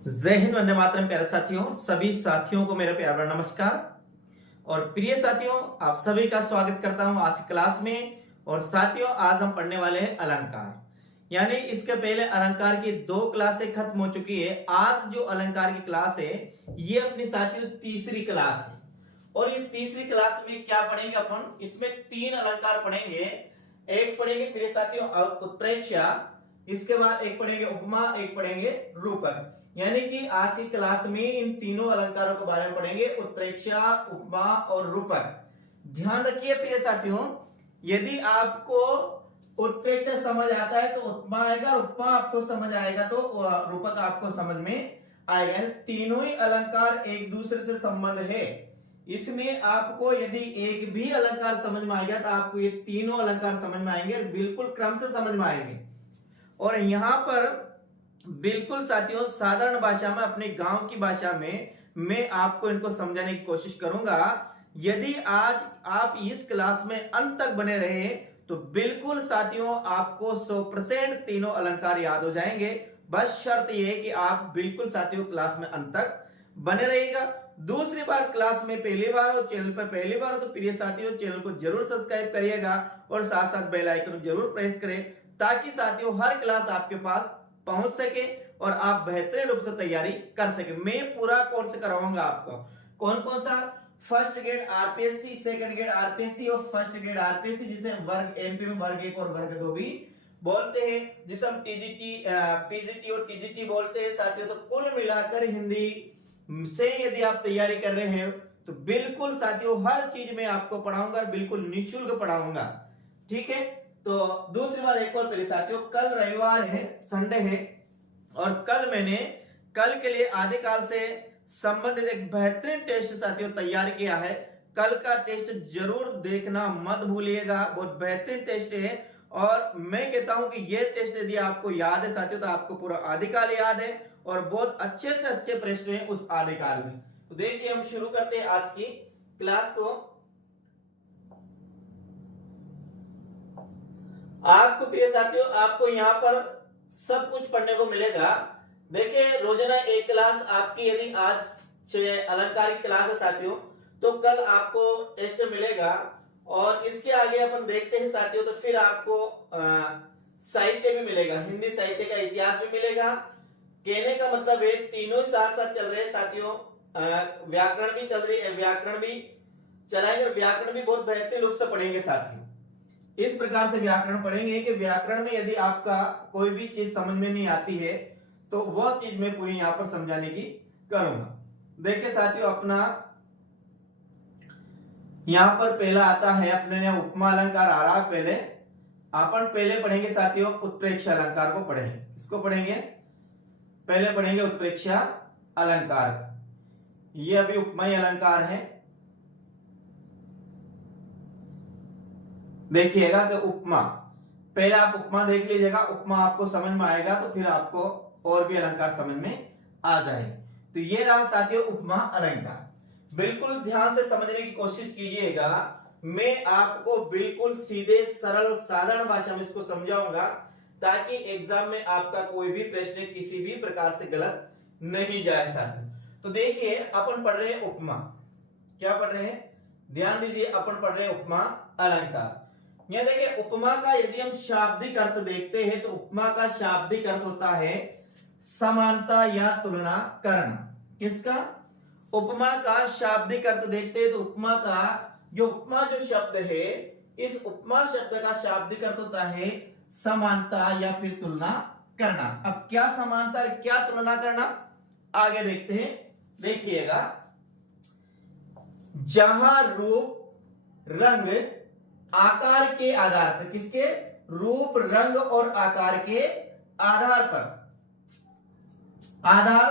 जय हिंद, वंदे मातरम। प्यारे साथियों, सभी साथियों को मेरा प्यार भरा नमस्कार। और प्रिय साथियों, आप सभी का स्वागत करता हूं आज की क्लास में। और साथियों, आज हम पढ़ने वाले हैं अलंकार। यानी इसके पहले अलंकार की 2 क्लासें खत्म हो चुकी है। आज जो अलंकार की क्लास है ये अपनी साथियों तीसरी क्लास है। और ये तीसरी क्लास में क्या पढ़ेंगे अपन? इसमें 3 अलंकार पढ़ेंगे। एक पढ़ेंगे प्रिय साथियों उत्प्रेक्षा, इसके बाद एक पढ़ेंगे उपमा, एक पढ़ेंगे रूपक। यानी कि आज की क्लास में इन तीनों अलंकारों के बारे में पढ़ेंगे, उत्प्रेक्षा, उपमा और रूपक। ध्यान रखिए प्रिय साथियों, यदि आपको उत्प्रेक्षा समझ आता है तो उपमा आएगा, उपमा आपको समझ आएगा तो रूपक आपको समझ में आएगा। तीनों ही अलंकार एक दूसरे से संबंध है। इसमें आपको यदि एक भी अलंकार समझ में आएगा तो आपको ये तीनों अलंकार समझ में आएंगे, बिल्कुल क्रम से समझ में आएंगे। और यहां पर बिल्कुल साथियों साधारण भाषा में, अपने गांव की भाषा में मैं आपको इनको समझाने की कोशिश करूंगा। यदि आज आप इस क्लास में अंत तक बने रहे तो बिल्कुल साथियों आपको 100% तीनों अलंकार याद हो जाएंगे। बस शर्त यह है कि आप बिल्कुल साथियों क्लास में अंत तक बने रहिएगा। दूसरी बार क्लास में पहली बार हो, चैनल पर पहली बार हो तो प्रिय साथियों चैनल को जरूर सब्सक्राइब करिएगा और साथ साथ बेल आइकन जरूर प्रेस करें, ताकि साथियों हर क्लास आपके पास पहुंच सके और आप बेहतरीन रूप से तैयारी कर सके। मैं पूरा कोर्स कराऊंगा आपको। कौन कौन सा? First grade RPSC, second grade RPSC और फर्स्ट ग्रेड आरपीएससी, जिसे वर्ग एमपी में वर्ग 1 और वर्ग 2 भी बोलते हैं, जिसे हम टीजीटी, पीजीटी और टीजीटी बोलते हैं साथियों। तो कुल मिलाकर हिंदी से यदि आप तैयारी कर रहे हैं तो बिल्कुल साथियों हर चीज में आपको पढ़ाऊंगा, बिल्कुल निःशुल्क पढ़ाऊंगा। ठीक है। तो दूसरी बात एक और पहले साथियों, कल रविवार है, संडे है, और कल के लिए आदिकाल से संबंधित एक बेहतरीन टेस्ट साथियों तैयार किया है। कल का टेस्ट जरूर देखना मत भूलिएगा, बहुत बेहतरीन टेस्ट है। और मैं कहता हूं कि यह टेस्ट यदि आपको याद है साथियों तो आपको पूरा आदिकाल याद है और बहुत अच्छे से अच्छे प्रश्न है उस आदिकाल में। तो देखिए हम शुरू करते हैं आज की क्लास को। आपको प्रिय साथियों, आपको यहाँ पर सब कुछ पढ़ने को मिलेगा। देखिए रोजाना एक क्लास आपकी, यदि आज अलंकार की क्लास है साथियों तो कल आपको टेस्ट मिलेगा। और इसके आगे अपन देखते हैं साथियों तो फिर आपको साहित्य भी मिलेगा, हिंदी साहित्य का इतिहास भी मिलेगा। कहने का मतलब है तीनों साथ साथ चल रहे हैं साथियों। व्याकरण भी चल रही है, व्याकरण भी चलाएंगे और व्याकरण भी बहुत बेहतरीन रूप से पढ़ेंगे साथियों। इस प्रकार से व्याकरण पढ़ेंगे कि व्याकरण में यदि आपका कोई भी चीज समझ में नहीं आती है तो वह चीज मैं पूरी यहां पर समझाने की करूंगा। देखिए साथियों, अपना यहां पर पहला आता है, अपने उपमा अलंकार आ रहा है। पहले पढ़ेंगे साथियों उत्प्रेक्षा अलंकार को पढ़ेंगे। इसको पढ़ेंगे, पहले पढ़ेंगे उत्प्रेक्षा अलंकार। ये अभी उपमा अलंकार है। देखिएगा कि उपमा, पहले आप उपमा देख लीजिएगा, उपमा आपको समझ में आएगा तो फिर आपको और भी अलंकार समझ में आ जाए। तो ये रहा साथियों उपमा अलंकार। बिल्कुल ध्यान से समझने की कोशिश कीजिएगा। मैं आपको बिल्कुल सीधे सरल और साधारण भाषा में इसको समझाऊंगा, ताकि एग्जाम में आपका कोई भी प्रश्न किसी भी प्रकार से गलत नहीं जाए साथियों। तो देखिए अपन पढ़ रहे हैं उपमा। क्या पढ़ रहे हैं? ध्यान दीजिए, अपन पढ़ रहे हैं उपमा अलंकार। यहां देखिए उपमा का यदि हम शाब्दिक अर्थ देखते हैं तो उपमा का शाब्दिक अर्थ होता है समानता या तुलना करना। किसका? उपमा का शाब्दिक अर्थ देखते हैं तो उपमा जो शब्द है, इस उपमा शब्द का शाब्दिक अर्थ होता है समानता या फिर तुलना करना। अब क्या समानता क्या तुलना करना, आगे देखते हैं। देखिएगा, जहां रूप रंग आकार के आधार पर, किसके? रूप रंग और आकार के आधार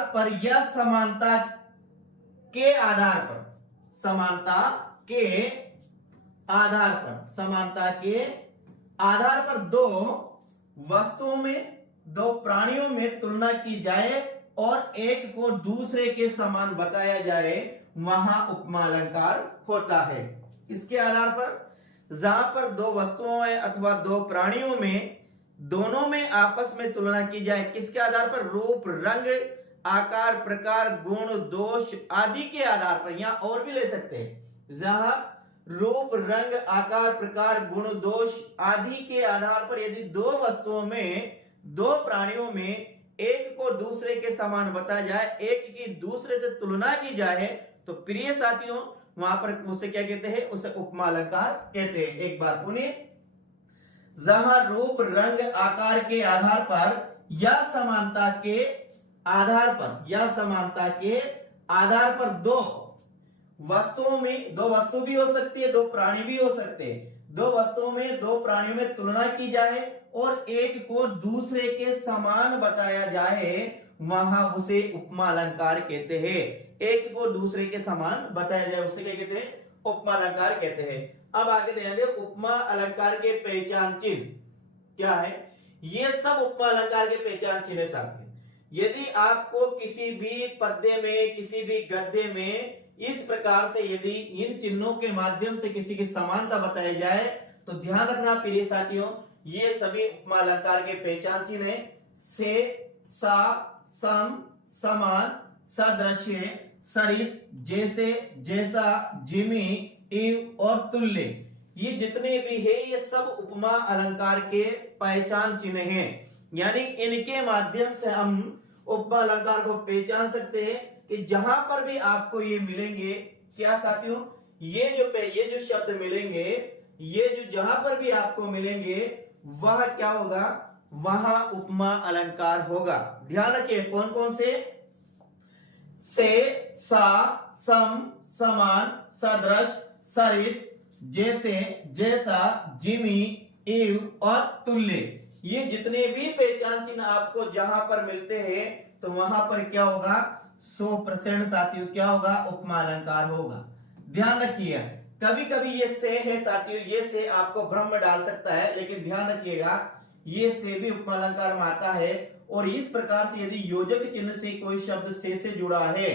पर या समानता के आधार पर, समानता के आधार पर दो वस्तुओं में, दो प्राणियों में तुलना की जाए और एक को दूसरे के समान बताया जाए, वहां उपमा अलंकार होता है। इसके आधार पर, जहां पर दो वस्तुओं में अथवा दो प्राणियों में, दोनों में आपस में तुलना की जाए, किसके आधार पर? रूप रंग आकार, प्रकार, गुण, दोष आदि के आधार पर, यहां और भी ले सकते हैं, जहां रूप, रंग, आकार, प्रकार, गुण, दोष आदि के आधार पर यदि दो वस्तुओं में, दो प्राणियों में एक को दूसरे के समान बताया जाए, एक की दूसरे से तुलना की जाए, तो प्रिय साथियों वहां पर उसे क्या कहते हैं, उसे उपमा अलंकार कहते हैं। एक बार पुनः, जहां रूप, रंग, आकार के आधार पर या समानता के आधार पर, या समानता के आधार पर दो वस्तुओं में, दो वस्तु भी हो सकती है, दो प्राणी भी हो सकते हैं, दो वस्तुओं में, दो प्राणियों में तुलना की जाए और एक को दूसरे के समान बताया जाए, वहां उसे उपमा अलंकार कहते हैं। एक को दूसरे के समान बताया जाए उसे क्या कहते हैं, उपमा अलंकार कहते हैं। अब आगे ध्यान दे, उपमा अलंकार के पहचान चिन्ह क्या है। ये सब उपमा अलंकार के पहचान चिन्ह साथ में, यदि आपको किसी भी पद्य में, किसी भी गद्य में इस प्रकार से यदि इन चिन्हों के माध्यम से किसी की समानता बताई जाए, तो ध्यान रखना प्रिय साथियों, ये सभी उपमा अलंकार के पहचान चिन्ह है। से, सा, सम, समान, सदृश्य, सरिस, जैसे, जैसा, जिमी, इव और तुल्य, ये जितने भी है ये सब उपमा अलंकार के पहचान चिन्ह हैं। यानी इनके माध्यम से हम उपमा अलंकार को पहचान सकते हैं कि जहां पर भी आपको ये मिलेंगे, क्या साथियों, ये जो शब्द मिलेंगे, ये जो जहां पर भी आपको मिलेंगे वह क्या होगा, वहां उपमा अलंकार होगा। ध्यान रखिए कौन कौन से, सा, सम, समान, सदृश, सरिस, जैसे, जैसा, जिमी, इव और तुल्य, ये जितने भी पहचान चिन्ह आपको जहां पर मिलते हैं तो वहां पर क्या होगा, 100% साथियों क्या होगा, उपमा अलंकार होगा। ध्यान रखिए, कभी कभी ये से है साथियों, ये से आपको भ्रम में डाल सकता है, लेकिन ध्यान रखिएगा ये से भी उपमा अलंकार में आता है। और इस प्रकार से यदि योजक चिन्ह से कोई शब्द से जुड़ा है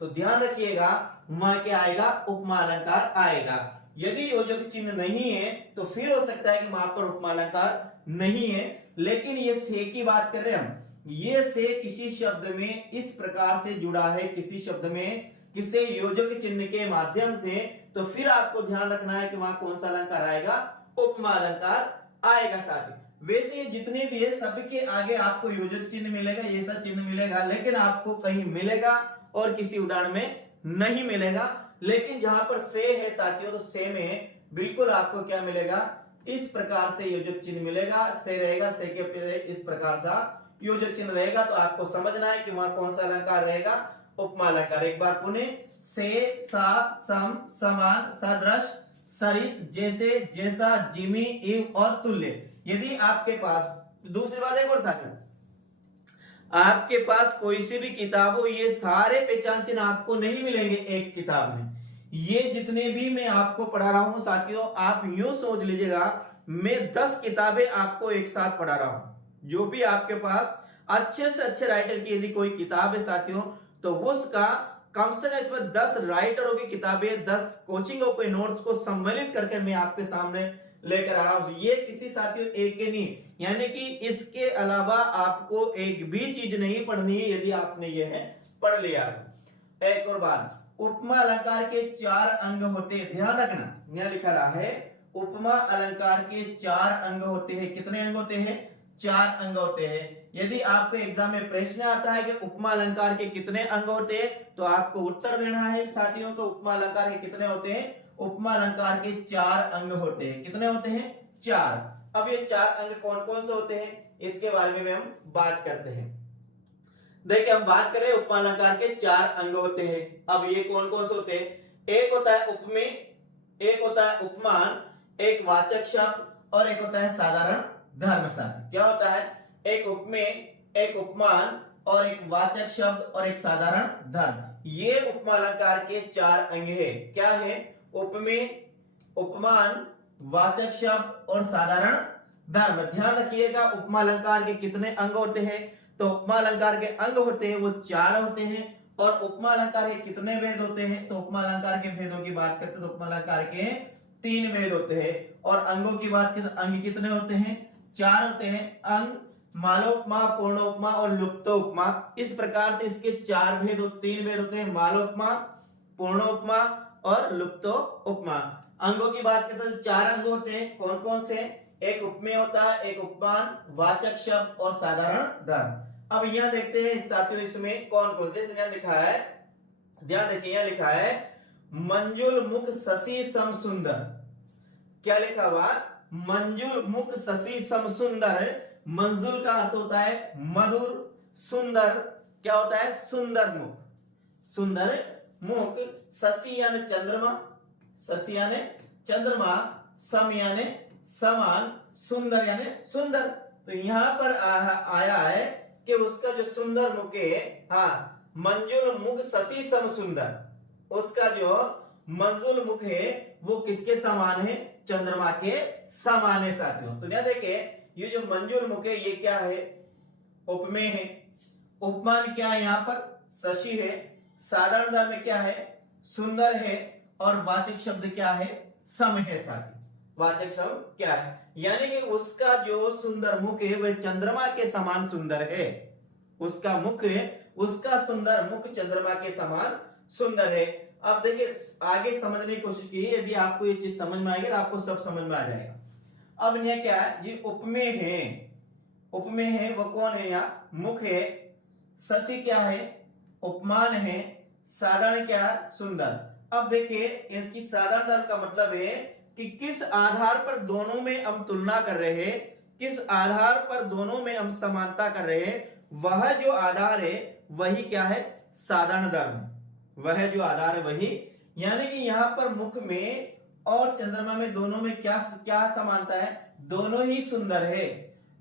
तो ध्यान रखिएगा वहां क्या आएगा, उपमा अलंकार आएगा। यदि योजक चिन्ह नहीं है तो फिर हो सकता है कि वहां पर उपमा अलंकार नहीं है। लेकिन ये से की बात कर रहे हैं हम, ये से किसी शब्द में इस प्रकार से जुड़ा है, किसी शब्द में किसी योजक चिन्ह के माध्यम से, तो फिर आपको ध्यान रखना है कि वहां कौन सा अलंकार आएगा, उपमा अलंकार आएगा साथी। वैसे जितने भी है सबके आगे आपको योजक चिन्ह मिलेगा, ये सब चिन्ह मिलेगा, लेकिन आपको कहीं मिलेगा और किसी उदाहरण में नहीं मिलेगा। लेकिन जहां पर से है साथियों तो से में बिल्कुल आपको क्या मिलेगा, इस प्रकार से योजक चिन्ह मिलेगा, से रहेगा, से के पहले इस प्रकार सा योजक चिन्ह रहेगा। तो आपको समझना है कि वहां कौन सा अलंकार रहेगा, उपमा अलंकार। एक बार पुनः, से, सा, सम, समान, सदृश, सरिस, जैसे, जैसा, जिमी, इव और तुल्य। यदि आपके पास, दूसरी बात एक और साथियों, आपके पास कोई सी भी किताब हो, ये सारे पहचान चिन्ह आपको नहीं मिलेंगे एक किताब में। ये जितने भी मैं आपको पढ़ा रहा हूं साथियों, आप यूं सोच लीजिएगा मैं 10 किताबें आपको एक साथ पढ़ा रहा हूं। जो भी आपके पास अच्छे से अच्छे राइटर की यदि कोई किताब है साथियों, तो उसका कम से कम इसमें 10 राइटरों की किताबें, 10 कोचिंगों के नोट्स को सम्मिलित करके मैं आपके सामने लेकर आ रहा हूं। ये किसी साथियों एक के नहीं, यानी कि इसके अलावा आपको एक भी चीज नहीं पढ़नी है यदि आपने ये है पढ़ लिया। एक और बात, उपमा अलंकार के 4 अंग होते हैं, ध्यान रखना, यहां लिखा रहा है उपमा अलंकार के 4 अंग होते हैं। कितने अंग होते हैं, 4 अंग होते हैं। यदि आपको एग्जाम में प्रश्न आता है कि उपमा अलंकार के कितने अंग होते हैं, तो आपको उत्तर देना है साथियों को उपमा अलंकार के कितने होते हैं। उपमा अलंकार के 4 अंग होते हैं। कितने होते हैं, 4। अब ये 4 अंग कौन कौन से होते हैं इसके बारे में हम बात करते हैं। देखिए हम बात करें उपमा अलंकार के 4 अंग होते हैं। अब ये कौन कौन से होते हैं, एक होता है उपमेय, एक होता है उपमान, एक वाचक शब्द और एक होता है साधारण धर्म साथ। क्या होता है, एक उपमेय, एक उपमान और एक वाचक शब्द और एक साधारण धर्म। ये उपमा अलंकार के 4 अंग है। क्या है, उपमेय, उपमान, वाचक शब्द और साधारण धर्म। ध्यान रखिएगा उपमा अलंकार के कितने अंग होते हैं, तो उपमा अलंकार के अंग होते हैं वो 4 होते हैं। और उपमा अलंकार के कितने भेद होते हैं, तो उपमा अलंकार के भेदों की बात करते हैं तो उपमा अलंकार के 3 भेद होते हैं। और अंगों की बात करें, अंग कितने होते हैं, 4 होते हैं अंग। मालोपमा, पूर्णोपमा और लुप्तोपमा। इस प्रकार से इसके 4 भेद और 3 भेद होते हैं, मालोपमा, पूर्णोपमा और लुप्तोपमा। अंगों की बात करते हैं तो 4 अंग होते हैं। कौन कौन से? एक उपमेय होता है, एक उपमान, वाचक शब्द और साधारण धर्म। अब यहां देखते हैं साथियों इसमें कौन कौन से यहाँ लिखा है, ध्यान देखिए यहां लिखा है मंजुल मुख शशि सम सुंदर। क्या लिखा हुआ? मंजुल मुख शशि सम सुंदर। मंजुल का अर्थ होता है मधुर, सुंदर क्या होता है? सुंदर मुख, सुंदर मुख। शशि यानी चंद्रमा, शशि यानी चंद्रमा, सम यानी समान, सुंदर यानी सुंदर। तो यहां पर आया है कि उसका जो सुंदर मुख है, हाँ, मंजुल मुख शशि सम सुंदर, उसका जो मंजुल मुख है वो किसके समान है? चंद्रमा के समान है साथियों। तो क्या देखे, ये जो मंजुल मुख है ये क्या है? उपमेय है। उपमान क्या है? यहाँ पर शशि है। साधारण धर्म क्या है? सुंदर है। और वाचक शब्द क्या है? सम है साथियों। वाचक शब्द क्या है? यानी कि उसका जो सुंदर मुख है वह चंद्रमा के समान सुंदर है। उसका मुख है, उसका सुंदर मुख चंद्रमा के समान सुंदर है। अब देखिए आगे समझने की कोशिश कीजिए, यदि आपको ये चीज समझ में आएगी तो आपको सब समझ में आ जाएगा। अब यह क्या है? जी उपमेय है। उपमेय है वो कौन है? यहाँ मुख है, शशि क्या है? उपमान है, साधारण क्या है? सुंदर। अब देखिए इसकी साधारण धर्म का मतलब है कि किस आधार पर दोनों में हम तुलना कर रहे हैं, किस आधार पर दोनों में हम समानता कर रहे हैं, वह जो आधार है वही क्या है? साधारण धर्म। वह जो आधार है वही, यानी कि यहां पर मुख में और चंद्रमा में दोनों में क्या क्या समानता है? दोनों ही सुंदर है।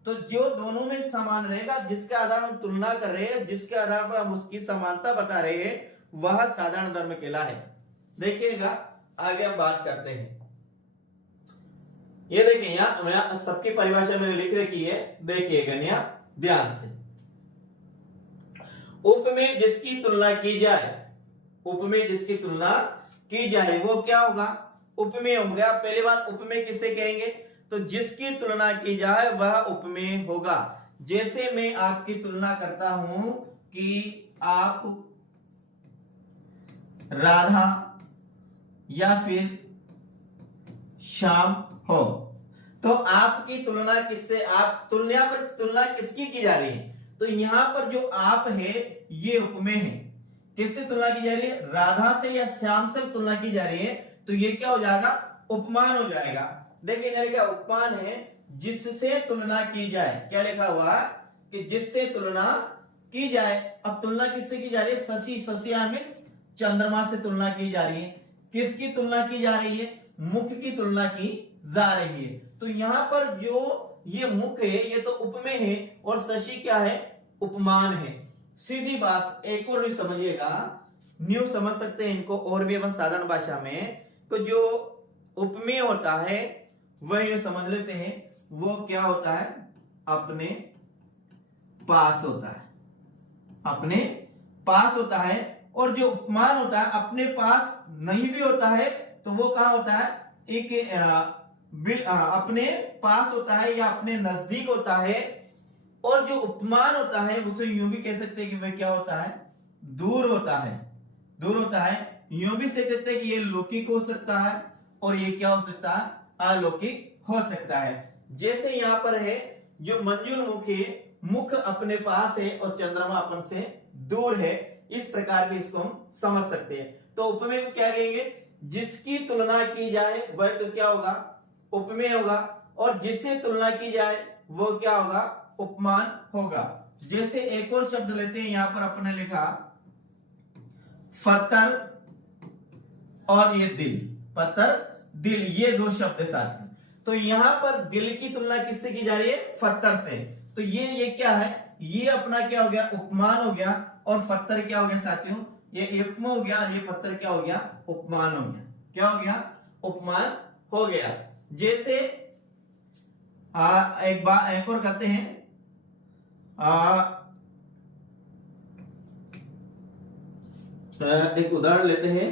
तो जो दोनों में समान रहेगा, जिसके आधार पर हम तुलना कर रहे हैं, जिसके आधार पर हम उसकी समानता बता रहे हैं, वह साधारण धर्म कहला है। देखिएगा आगे हम बात करते हैं। ये देखिए यहां सबकी परिभाषा मैंने लिख रखी है, देखिएगा यहां ध्यान से। उपमेय जिसकी तुलना की जाए, उपमेय जिसकी तुलना की जाए वो क्या होगा? उपमेय हो गया। पहली बात, उपमेय किसे कहेंगे? तो जिसकी तुलना की जाए वह उपमेय होगा। जैसे मैं आपकी तुलना करता हूं कि आप राधा या फिर श्याम हो, तो आपकी तुलना किससे? आप तुलना किसकी की जा रही है? तो यहां पर जो आप है ये उपमेय है। किससे तुलना की जा रही है? राधा से या श्याम से तुलना की जा रही है, तो ये क्या हो जाएगा? उपमान हो जाएगा। देखिए यहां लिखा उपमान है जिससे तुलना की जाए। क्या लिखा हुआ? कि जिससे तुलना की जाए। अब तुलना किससे की जा रही है? शशि, शशि यानी चंद्रमा से तुलना की जा रही है। किसकी तुलना की जा रही है? मुख की तुलना की जा रही है। तो यहां पर जो ये मुख है ये तो उपमेय है और शशि क्या है? उपमान है। सीधी बात, एक और न्यू समझिएगा, न्यू समझ सकते हैं इनको और भी अपन साधारण भाषा में। तो जो उपमेय होता है वह यूं समझ लेते हैं, वो क्या होता है? अपने पास होता है, अपने पास होता है। और जो उपमान होता है अपने पास नहीं भी होता है, तो वो कहां होता है? एक अपने पास होता है या अपने नजदीक होता है। और जो उपमान होता है उसे यूं भी कह सकते हैं कि वह क्या होता है? दूर होता है, दूर होता है। यूं भी कह सकते हैं कि ये लौकिक हो सकता है और ये क्या हो सकता है? अलौकिक हो सकता है। जैसे यहां पर है जो मंजुल मुख है, मुख अपने पास है और चंद्रमा अपन से दूर है। इस प्रकार भी इसको हम समझ सकते हैं। तो उपमेय को क्या कहेंगे? जिसकी तुलना की जाए वह तो क्या होगा? उपमेय होगा। और जिससे तुलना की जाए वो क्या होगा? उपमान होगा। जैसे एक और शब्द लेते हैं, यहां पर अपने लिखा पत्थर और ये दिल, पत्थर दिल, ये दो शब्द साथ में। तो यहां पर दिल की तुलना किससे की जा रही है? पत्थर से। तो ये क्या है? ये अपना क्या हो गया? उपमान हो गया। और पत्थर क्या हो गया साथियों? ये उपमा हो गया, ये पत्थर क्या हो गया? उपमान हो गया। क्या हो गया? उपमान हो गया। जैसे एक बार एक और करते हैं। एक उदाहरण लेते हैं।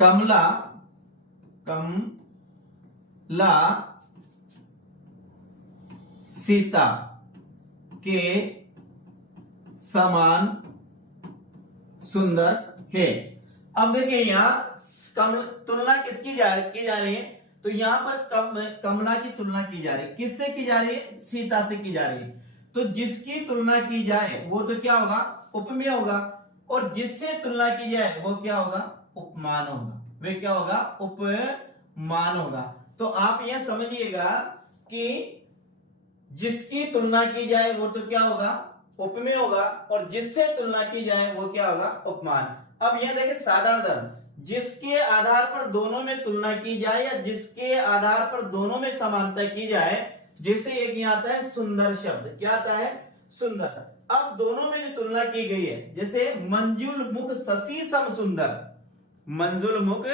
कमला, कमला सीता के समान सुंदर है। अब देखिए यहां तुलना किसकी की जा रही है, तो यहां पर कमला की तुलना की जा रही है। किससे की जा रही है? सीता से की जा रही है। तो जिसकी तुलना की जाए वो तो क्या होगा? उपमेय होगा, और जिससे तुलना की जाए वो क्या होगा? उपमान होगा। वे क्या होगा? उपमान होगा। तो आप यह समझिएगा कि जिसकी तुलना की जाए वो तो क्या होगा? उपमेय होगा, और जिससे तुलना की जाए वो क्या होगा? उपमान। अब यह देखिए साधारण धर्म, जिसके आधार पर दोनों में तुलना की जाए या जिसके आधार पर दोनों में समानता की जाए, जैसे एक यहाँ आता है सुंदर शब्द। क्या आता है? सुंदर। अब दोनों में जो तुलना की गई है, जैसे मंजुल मुख शशि सम सुंदर, मंजुल मुख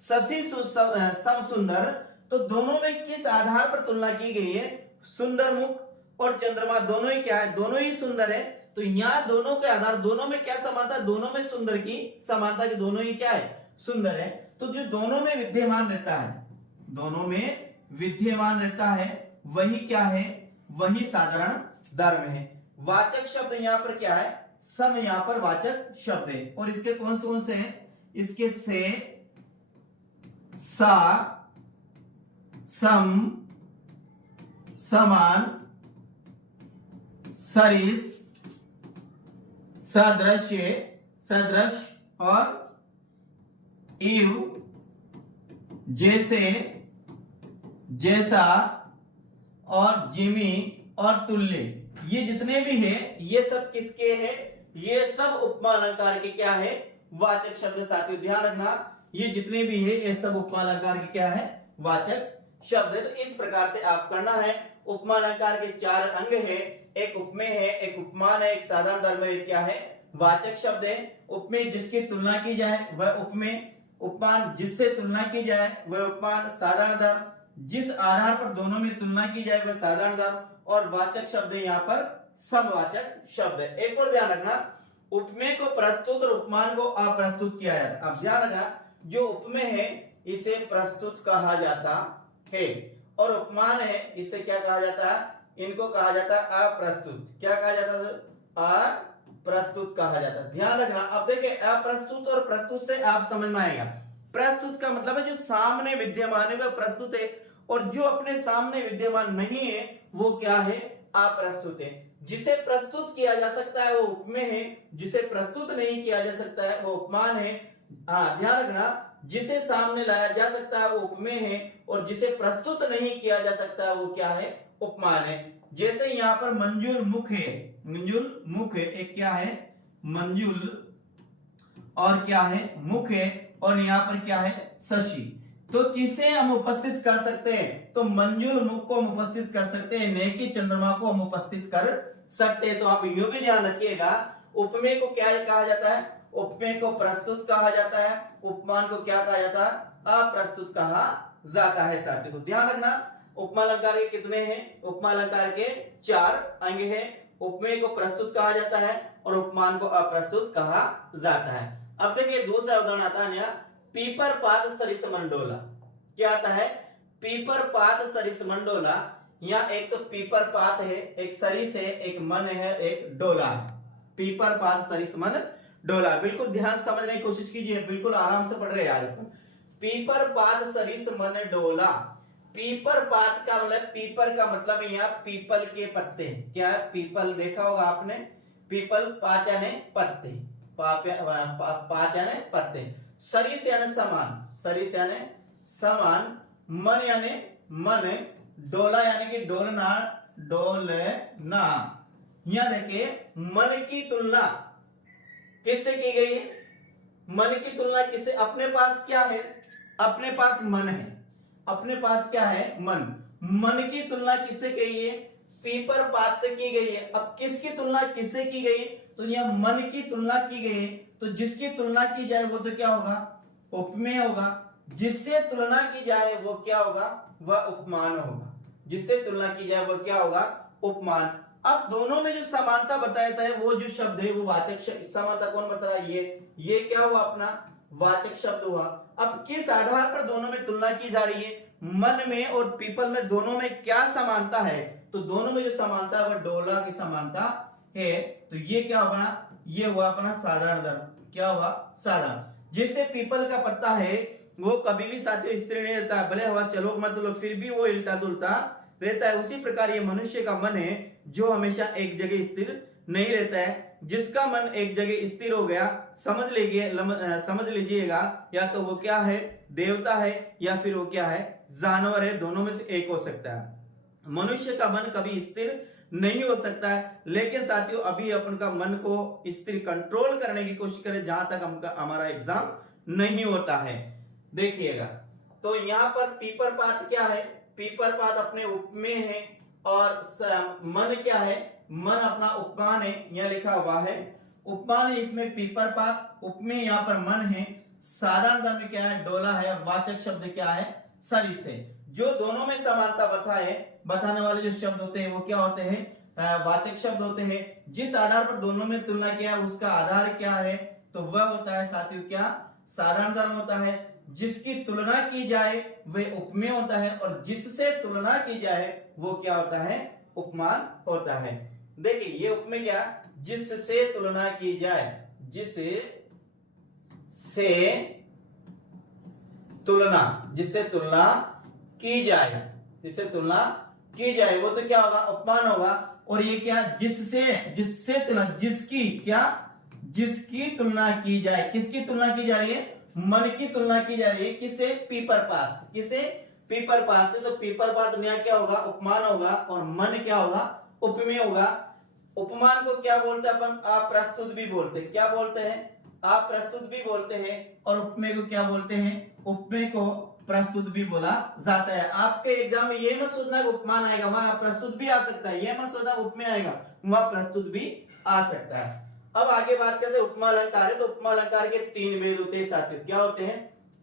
शशि सम सुंदर, तो दोनों में किस आधार पर तुलना की गई है? सुंदर मुख और चंद्रमा दोनों ही क्या है? दोनों ही सुंदर है। तो यहाँ दोनों के आधार, दोनों में क्या समानता? दोनों में सुंदर की समानता की, दोनों ही क्या है? सुंदर है। तो जो दोनों में विद्यमान रहता है, दोनों में विद्यमान रहता है, वही क्या है? वही साधारण धर्म है। वाचक शब्द यहाँ पर क्या है? सम यहाँ पर वाचक शब्द है। और इसके कौन से हैं? इसके से, सा, सम, समान, सरिस, सदृश्य, सदृश और इव, जैसे, जैसा और जिमी और तुल्य, ये जितने भी हैं ये सब किसके हैं? ये सब उपमा अलंकार के क्या है? वाचक शब्द। साथियों ध्यान रखना, ये जितने भी है ये सब उपमा अलंकार के क्या है? वाचक शब्द है। तो इस प्रकार से आप करना है। उपमा अलंकार के 4 अंग है, एक उपमेय है, एक उपमान है, एक साधारण धर्म है, क्या है? वाचक शब्द है। उपमेय जिसकी तुलना की जाए वह उपमेय, उपमान जिससे तुलना की जाए वह उपमान, साधारण धर्म जिस आधार पर दोनों में तुलना की जाए वह साधारण धर्म, और वाचक शब्द यहाँ पर समवाचक शब्द है। एक और ध्यान रखना, उपमेय को प्रस्तुत और उपमान को अप्रस्तुत किया जाता है। अब ध्यान रखना, जो उपमेय है इसे प्रस्तुत कहा जाता है, और उपमान है इसे क्या कहा जाता है? इनको कहा जाता है अप्रस्तुत। क्या कहा जाता है? अप्रस्तुत कहा जाता है। ध्यान रखना। अब देखिए अप्रस्तुत और प्रस्तुत से आप समझ में आएगा। प्रस्तुत का मतलब है जो सामने विद्यमान है वह प्रस्तुत है, और जो अपने सामने विद्यमान नहीं है वो क्या है? अप्रस्तुत है। जिसे प्रस्तुत किया जा सकता है वो उपमेय है, जिसे प्रस्तुत नहीं किया जा सकता है वो उपमान है। हाँ ध्यान रखना, जिसे सामने लाया जा सकता है वो उपमेय है, और जिसे प्रस्तुत नहीं किया जा सकता है वो क्या है? उपमान है। जैसे यहाँ पर मंजुल मुख है, मंजुल मुख है, एक क्या है? मंजुल, और क्या है? मुख है, और यहाँ पर क्या है? शशि। तो किसे हम उपस्थित कर सकते हैं? तो मंजुल मुख को हम उपस्थित कर सकते हैं, नहीं कि चंद्रमा को हम उपस्थित कर सकते हैं। तो आप ये भी ध्यान रखिएगा, उपमेय को क्या कहा जाता है? उपमेय को प्रस्तुत कहा जाता है, उपमान को क्या कहा जाता है? अप्रस्तुत कहा जाता है। साथियों को ध्यान रखना, उपमा अलंकार के कितने हैं? उपमा अलंकार के 4 अंग हैं। उपमेय को प्रस्तुत कहा जाता है और उपमान को अप्रस्तुत कहा जाता है। अब देखिए दूसरा उदाहरण आता है यहाँ, पीपर पात सरिस मंडोला। क्या आता है? पीपर पात सरिस मंडोला। यहाँ एक तो पीपर पात है, एक सरिस है, एक मन है, एक डोला है। पीपर पात सरिस मन डोला। बिल्कुल ध्यान समझने की कोशिश कीजिए, बिल्कुल आराम से पढ़ रहे हैं आज अपन। पीपर पात सरिस मन डोला। पीपर पात का मतलब, पीपर का मतलब यहाँ पीपल के पत्ते। क्या है? पीपल देखा होगा आपने, पीपल, पात यानी पत्ते, पात यानी पत्ते। सरिस यानी समान, सरिस यानी समान, मन यानी मन, डोला यानी कि डोलना, डोलना। यहां देखिए मन की तुलना किससे की गई है? मन की तुलना किससे? अपने पास क्या है? अपने पास मन है, अपने पास क्या है? मन। मन की तुलना किससे की है? पीपर पात से की गई है। अब किसकी तुलना किससे की गई? तो यहाँ मन की तुलना की गई है, तो जिसकी तुलना की जाए वो तो क्या होगा? उपमेय होगा। जिससे तुलना की जाए वो क्या होगा? वह उपमान होगा। जिससे तुलना की जाए वो क्या होगा? उपमान। अब दोनों में जो समानता बताया है वो जो शब्द है वो वाचक शब्द। समानता कौन बता रहा है? ये क्या हुआ? अपना वाचक शब्द हुआ। अब किस आधार पर दोनों में तुलना की जा रही है? मन में और पीपल में दोनों में क्या समानता है? तो दोनों में जो समानता है वह डोला की समानता है। तो ये क्या होगा, ये हुआ अपना साधारण धर्म। क्या हुआ, साधारण। जिससे पीपल का पत्ता है वो कभी भी साथियों स्थिर नहीं रहता, भले हवा चलो मत लो फिर भी वो हिलता डुलता रहता है। उसी प्रकार ये मनुष्य का मन है जो हमेशा एक जगह स्थिर नहीं रहता है। जिसका मन एक जगह स्थिर हो गया, समझ लीजिएगा या तो वो क्या है, देवता है, या फिर वो क्या है, जानवर है। दोनों में से एक हो सकता है। मनुष्य का मन कभी स्थिर नहीं हो सकता है। लेकिन साथियों अभी अपन का मन को स्थिर कंट्रोल करने की कोशिश करें जहां तक हमारा एग्जाम नहीं होता है। देखिएगा, तो यहां पर पीपर पात क्या है, पीपर पात अपने उपमेय है और मन क्या है, मन अपना उपमान है, यहां लिखा हुआ है उपमान है, इसमें पीपर पात, उपमेय यहां पर मन है, साधारण धर्म क्या है, डोला है, और वाचक शब्द क्या है, सरिस है। जो दोनों में समानता बताने वाले जो शब्द होते हैं वो क्या होते हैं, वाचक शब्द होते हैं। जिस आधार पर दोनों में तुलना किया उसका आधार क्या है, तो वह होता है साथियों क्या, साधारण धर्म होता है। जिसकी तुलना की जाए वह उपमेय होता है, और जिससे तुलना की जाए वो क्या होता है, उपमान होता है। देखिए ये उपमेय क्या, जिससे तुलना की जाए, जिससे तुलना की जाए, जिससे तुलना की जाए वो तो क्या होगा, उपमान होगा। और ये क्या, जिससे तुलना, जिसकी तुलना की जाए, किसकी तुलना की जा रही है, मन की तुलना की जा रही है, किसे, पीपर पास, किसे, पीपर पास से। तो पीपर पास दुनिया क्या होगा, उपमान होगा, और मन क्या होगा, उपमेय होगा। उपमान को क्या बोलते हैं अपन, अप्रस्तुत भी बोलते हैं। क्या बोलते हैं, अप्रस्तुत भी बोलते हैं। और उपमेय को क्या बोलते हैं, उपमेय को प्रस्तुत भी बोला जाता है। आपके एग्जाम में ये मत सोचना कि उपमान आएगा, वहां प्रस्तुत भी आ सकता है। ये मत सोचना उपमेय आएगा, वहां प्रस्तुत भी आ सकता है। अब आगे बात करते हैं उपमा अलंकार है। तो उपमा अलंकार के 3 भेद होते हैं साथियों। क्या होते हैं,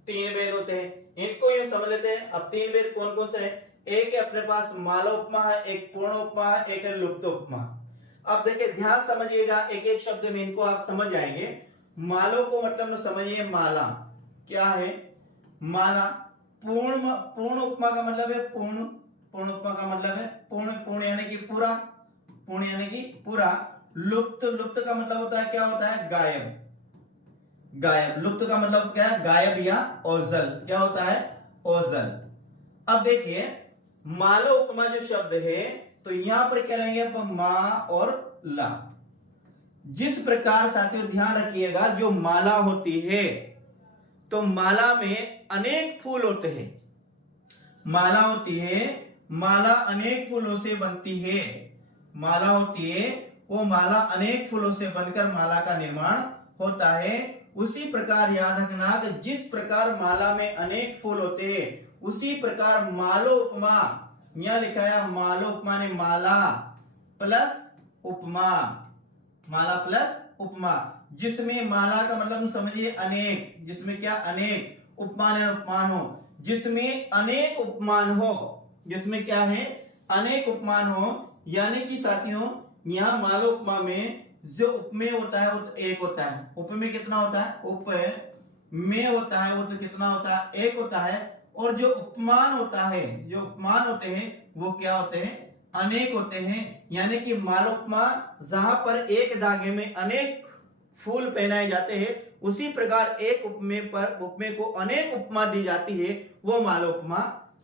3 भेद होते हैं। इनको यूं समझ लेते हैं। अब 3 भेद कौन कौन से हैं, एक है अपने पास माला उपमा है, एक पूर्ण उपमा है, एक है लुप्त उपमा। अब देखिए ध्यान समझिएगा, एक एक शब्द में इनको आप समझ जाएंगे। मालो को मतलब समझिए, माला क्या है, माला। पूर्ण उपमा का मतलब है पूर्ण उपमा का मतलब है पूर्ण यानी कि पूरा, पूर्ण यानी कि पूरा। लुप्त का मतलब होता है, क्या होता है, गायब। लुप्त का मतलब क्या है, गायब या ओझल। क्या होता है, ओझल। अब देखिए मालो उपमा जो शब्द है, तो यहां पर क्या लेंगे अपन, मा और ला। जिस प्रकार साथियों ध्यान रखिएगा, जो माला होती है तो माला में अनेक फूल होते हैं। माला होती है, माला अनेक फूलों से बनती है। माला होती है, वो माला अनेक फूलों से बनकर माला का निर्माण होता है। उसी प्रकार याद रखना कि जिस प्रकार माला में अनेक फूल होते हैं, उसी प्रकार मालो उपमा, यहां लिखा है मालो उपमा ने माला प्लस उपमा, माला प्लस उपमा। जिसमें माला का मतलब समझिए अनेक, जिसमें क्या, अनेक, उपमान या उपमान हो, जिसमें अनेक उपमान हो, जिसमें क्या है, अनेक उपमान हो। यानी कि साथियों यहां मालो उपमा में जो उपमेय होता है वो तो एक होता है। उपमेय कितना होता है, उपमेय होता है वो तो कितना होता है, एक होता है। और जो उपमान होता है, जो उपमान होते हैं वो क्या होते हैं, अनेक होते हैं। यानी कि मालोपमा जहां पर एक धागे में अनेक फूल पहनाए जाते हैं, उसी प्रकार एक उपमेय को अनेक उपमा दी जाती है, वो मालोपमा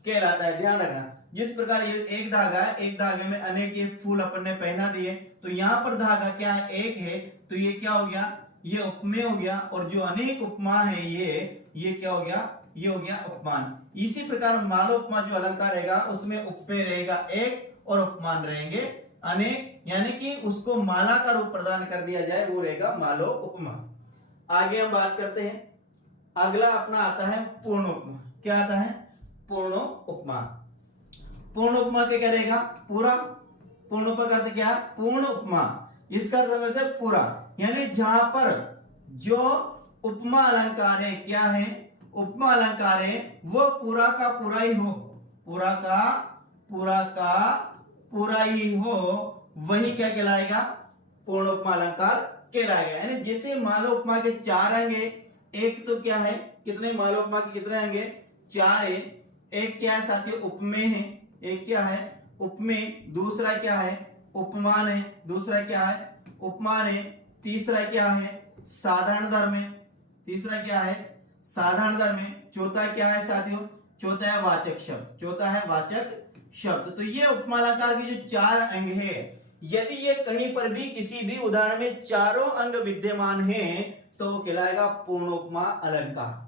कहलाता है। ध्यान रखना, जिस प्रकार ये एक धागा है, एक धागे में अनेक ये फूल अपन ने पहना दिए, तो यहाँ पर धागा क्या है, एक है, तो ये क्या हो गया, ये उपमेय हो गया। और जो अनेक उपमा है ये क्या हो गया, ये हो गया उपमान। इसी प्रकार मालोपमा जो अलंकार रहेगा उसमें उपमेय रहेगा एक और उपमान रहेंगे अनेक, यानी कि उसको माला का रूप प्रदान कर दिया जाए, वो रहेगा मालो उपमा। आगे हम बात करते हैं, अगला अपना आता है पूर्ण उपमा। क्या आता है, पूर्ण उपमा। पूर्ण उपमा क्या करेगा, पूरा। पूर्ण उपमा का अर्थ क्या है, पूर्ण उपमा। इसका अर्थ है पूरा, यानी जहां पर जो उपमा अलंकार है, क्या है, उपमा अलंकार है, वो पूरा का पूरा ही हो, पूरा का पूरा ही हो, वही क्या कहलाएगा, पूर्ण उपमा अलंकार कहलाएगा। यानी जैसे मालो उपमा के 4 अंग है, एक तो क्या है, कितने मालो उपमा के कितने अंग है, 4 है। एक क्या है साथियों, उपमेय है, एक क्या है, उपमेय, दूसरा क्या है उपमान है, दूसरा क्या है उपमान है, तीसरा क्या है साधारण धर्म है, तीसरा क्या है साधारण धर्म है, चौथा क्या है साथियों, चौथा है वाचक शब्द, चौथा है वाचक शब्द। तो ये उपमा अलंकार के जो चार अंग है, यदि ये कहीं पर भी किसी भी उदाहरण में चारों अंग विद्यमान हैं तो वो कहलाएगा पूर्ण उपमा अलंकार।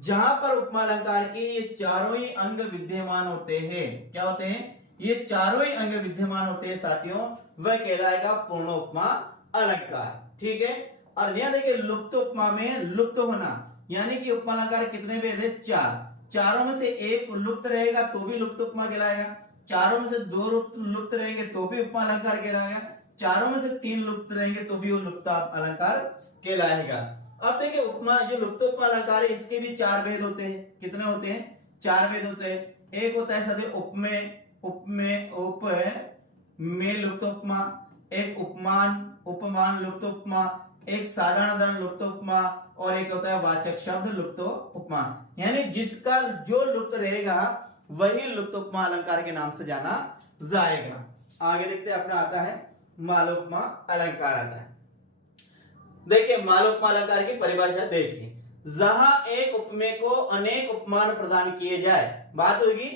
जहां पर उपमा अलंकार के ये चारों ही अंग विद्यमान होते हैं, क्या होते हैं ये चारों ही अंग विद्यमान होते हैं साथियों, वह कहलाएगा पूर्ण उपमा अलंकार। ठीक है। और यहां देखिए लुप्त उपमा में लुप्त होना, यानी कि उपमा अलंकार कितने भेद है चार, चारों में से एक लुप्त रहेगा तो भी लुप्त उपमा कहलाएगा, चारों में से दो लुप्त रहेंगे तो भी उपमा अलंकार कहलाएगा, चारों में से तीन लुप्त रहेंगे तो भी वो लुप्त अलंकार कहलाएगा। अब देखिए उपमा जो लुप्त उपमा अलंकार है इसके भी चार भेद होते हैं, कितने होते हैं चार भेद होते हैं। एक होता है साथियों उपमेय, उपमेय उपमेय लुप्त उपमा, एक उपमान उपमान लुप्त उपमा, एक साधारण धर्म लुप्त उपमा और एक होता है वाचक शब्द लुप्त उपमा। यानी जिसका जो लुप्त रहेगा वही लुप्त उपमा अलंकार के नाम से जाना जाएगा। आगे देखते हैं अपना आता है मालोपमा अलंकार आता है। देखिए मालोपमा अलंकार की परिभाषा देखिए, जहां एक उपमेय को अनेक उपमान प्रदान किए जाए, बात होगी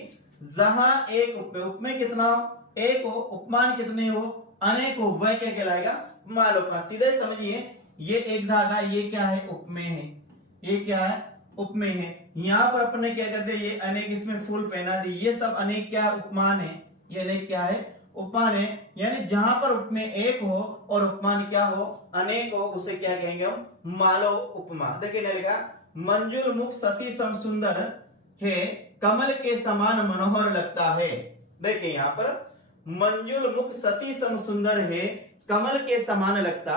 जहां एक उपमेय कितना हो एक हो, उपमान कितने हो अनेक हो, वह क्या कहलाएगा मालोपमा। सीधे समझिए ये एक धागा, ये क्या है उपमेय है, ये क्या है उपमेय है, यहां पर अपने क्या करते हैं ये अनेक इसमें फुल पहना दी, ये सब अनेक क्या है उपमान है, ये अनेक क्या है उपमान है। यानी जहां पर उपमेय एक हो और उपमान क्या हो अनेक हो उसे क्या कहेंगे हम मालो उपमा। देखिए क्या लिखा, मंजुल मुख शशि सम सुंदर है, कमल के समान मनोहर लगता है। देखिए यहाँ पर मंजुल मुख शशि सम सुंदर है, कमल के समान लगता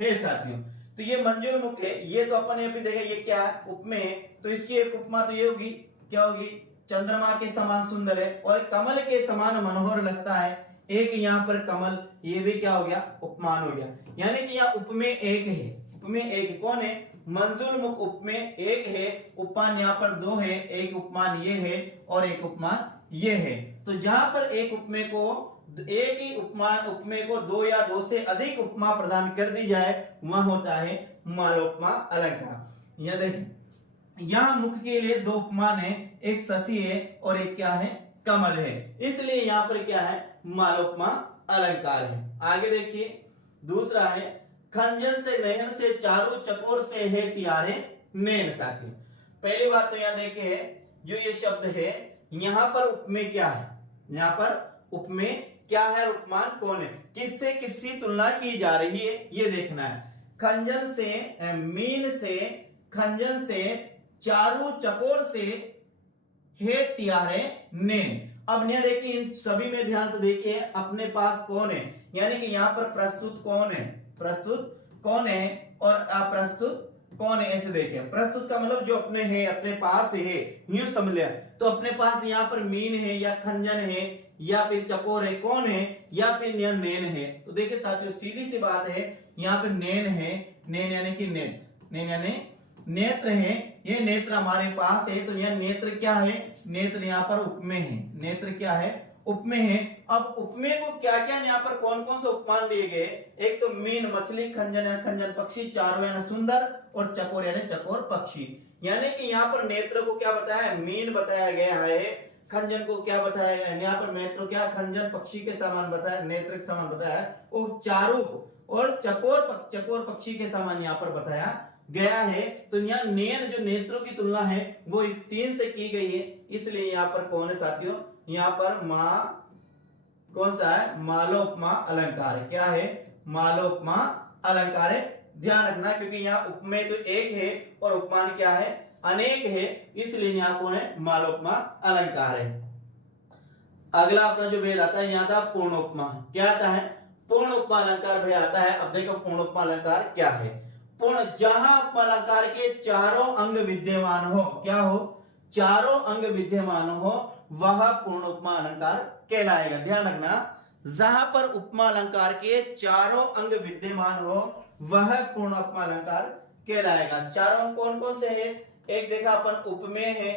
है साथियों। तो ये मंजुल मुख है, ये तो अपन यहाँ पे देखा ये क्या है उपमेय है, तो इसकी एक उपमा तो ये होगी क्या होगी चंद्रमा के समान सुंदर है, और कमल के समान मनोहर लगता है, एक यहाँ पर कमल, ये भी क्या हो गया उपमान हो गया। यानी कि यहाँ उपमेय एक है, उपमेय एक कौन है मंजुल मुख उपमेय एक है, उपमान यहाँ पर दो है, एक उपमान ये है और एक उपमान ये है। तो जहां पर एक उपमेय को एक ही उपमान उपमेय को दो या दो से अधिक उपमा प्रदान कर दी जाए वह होता है मालोपमा अलंकार। यह देखिए यहाँ मुख के लिए दो उपमान है, एक शशि है और एक क्या है कमल है, इसलिए यहाँ पर क्या है मालोपमा अलंकार है। आगे देखिए दूसरा है खंजन से नयन से चारू चकोर से है तियारे नैन। साथियों पहली बात तो यहाँ देखिए जो ये शब्द है यहाँ पर उपमेय क्या है, यहाँ पर उपमेय क्या है उपमान कौन है, किससे किसकी तुलना की जा रही है ये देखना है। खंजन से मीन से खंजन से चारू चकोर से हे तियारे नैन। अब यहाँ देखिए इन सभी में ध्यान से देखिए अपने पास कौन है, यानी कि यहाँ पर प्रस्तुत कौन है, प्रस्तुत कौन है और अप्रस्तुत कौन है, ऐसे देखिए प्रस्तुत का मतलब जो अपने है अपने पास है यूं समझ लिया। तो अपने पास यहाँ पर मीन है या खंजन है या फिर चकोर है कौन है या फिर नैन है। तो देखिए साथियों सीधी सी बात है यहाँ पे नैन है, नैन यानी कि नेत्र, नैन यानी नेत्र है, ये नेत्र हमारे पास है। तो यह नेत्र क्या है, नेत्र यहाँ पर उपमेय है, नेत्र क्या है उपमेय है। अब उपमेय को क्या क्या यहाँ पर कौन कौन से उपमान दिए गए, एक तो मीन मछली, खंजन यानी खंजन पक्षी, चारों यानी सुंदर और चकोर यानी चकोर पक्षी। यानी कि यहाँ पर नेत्र को क्या बताया मीन बताया गया है, खंजन को क्या बताया गया यहाँ पर नेत्र क्या खंजन पक्षी के समान बताया, नेत्र के समान बताया, और चारू और चकोर पक्षी के समान यहाँ पर बताया गया है। तो यहाँ नैन जो नेत्रों की तुलना है वो 3 से की गई है, इसलिए यहाँ पर कौन है साथियों यहाँ पर कौन सा है मालोपमा अलंकार है। क्या है मालोपमा अलंकार है, ध्यान रखना क्योंकि यहाँ उपमेय तो एक है और उपमान क्या है अनेक है, इसलिए यहाँ कौन है मालोपमा अलंकार है। अगला अपना जो भेद आता है यहाँ था पूर्णोपमा, क्या आता है पूर्णोपमा अलंकार भेद आता है। अब देखो पूर्णोपमा अलंकार क्या है, पूर्ण जहां उपमा अलंकार के चारों अंग विद्यमान हो, क्या हो चारों अंग विद्यमान हो वह पूर्ण उपमा अलंकार कहलाएगा। ध्यान रखना जहां पर उपमा अलंकार के चारों अंग विद्यमान हो वह पूर्ण उपमा अलंकार कहलाएगा। चारों अंग कौन कौन से है, एक देखा अपन उपमेय है,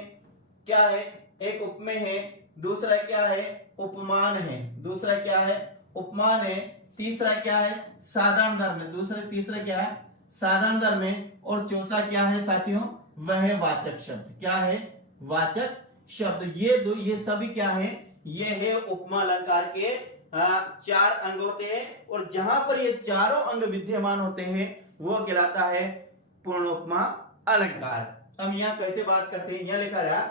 क्या है एक उपमेय है, दूसरा क्या है, उपमान है, दूसरा क्या है, उपमान है, तीसरा क्या है, साधारण धर्म है, दूसरा तीसरा क्या है, साधारण धर्म है, और चौथा क्या है साथियों, वह है वाचक शब्द। क्या है, वाचक शब्द। ये सभी क्या है, ये है उपमा अलंकार के 4 अंग होते हैं, और जहां पर ये चारों अंग विद्यमान होते हैं वो कहलाता है पूर्ण उपमा अलंकार। हम यहाँ कैसे बात करते हैं, यहां लिखा रहा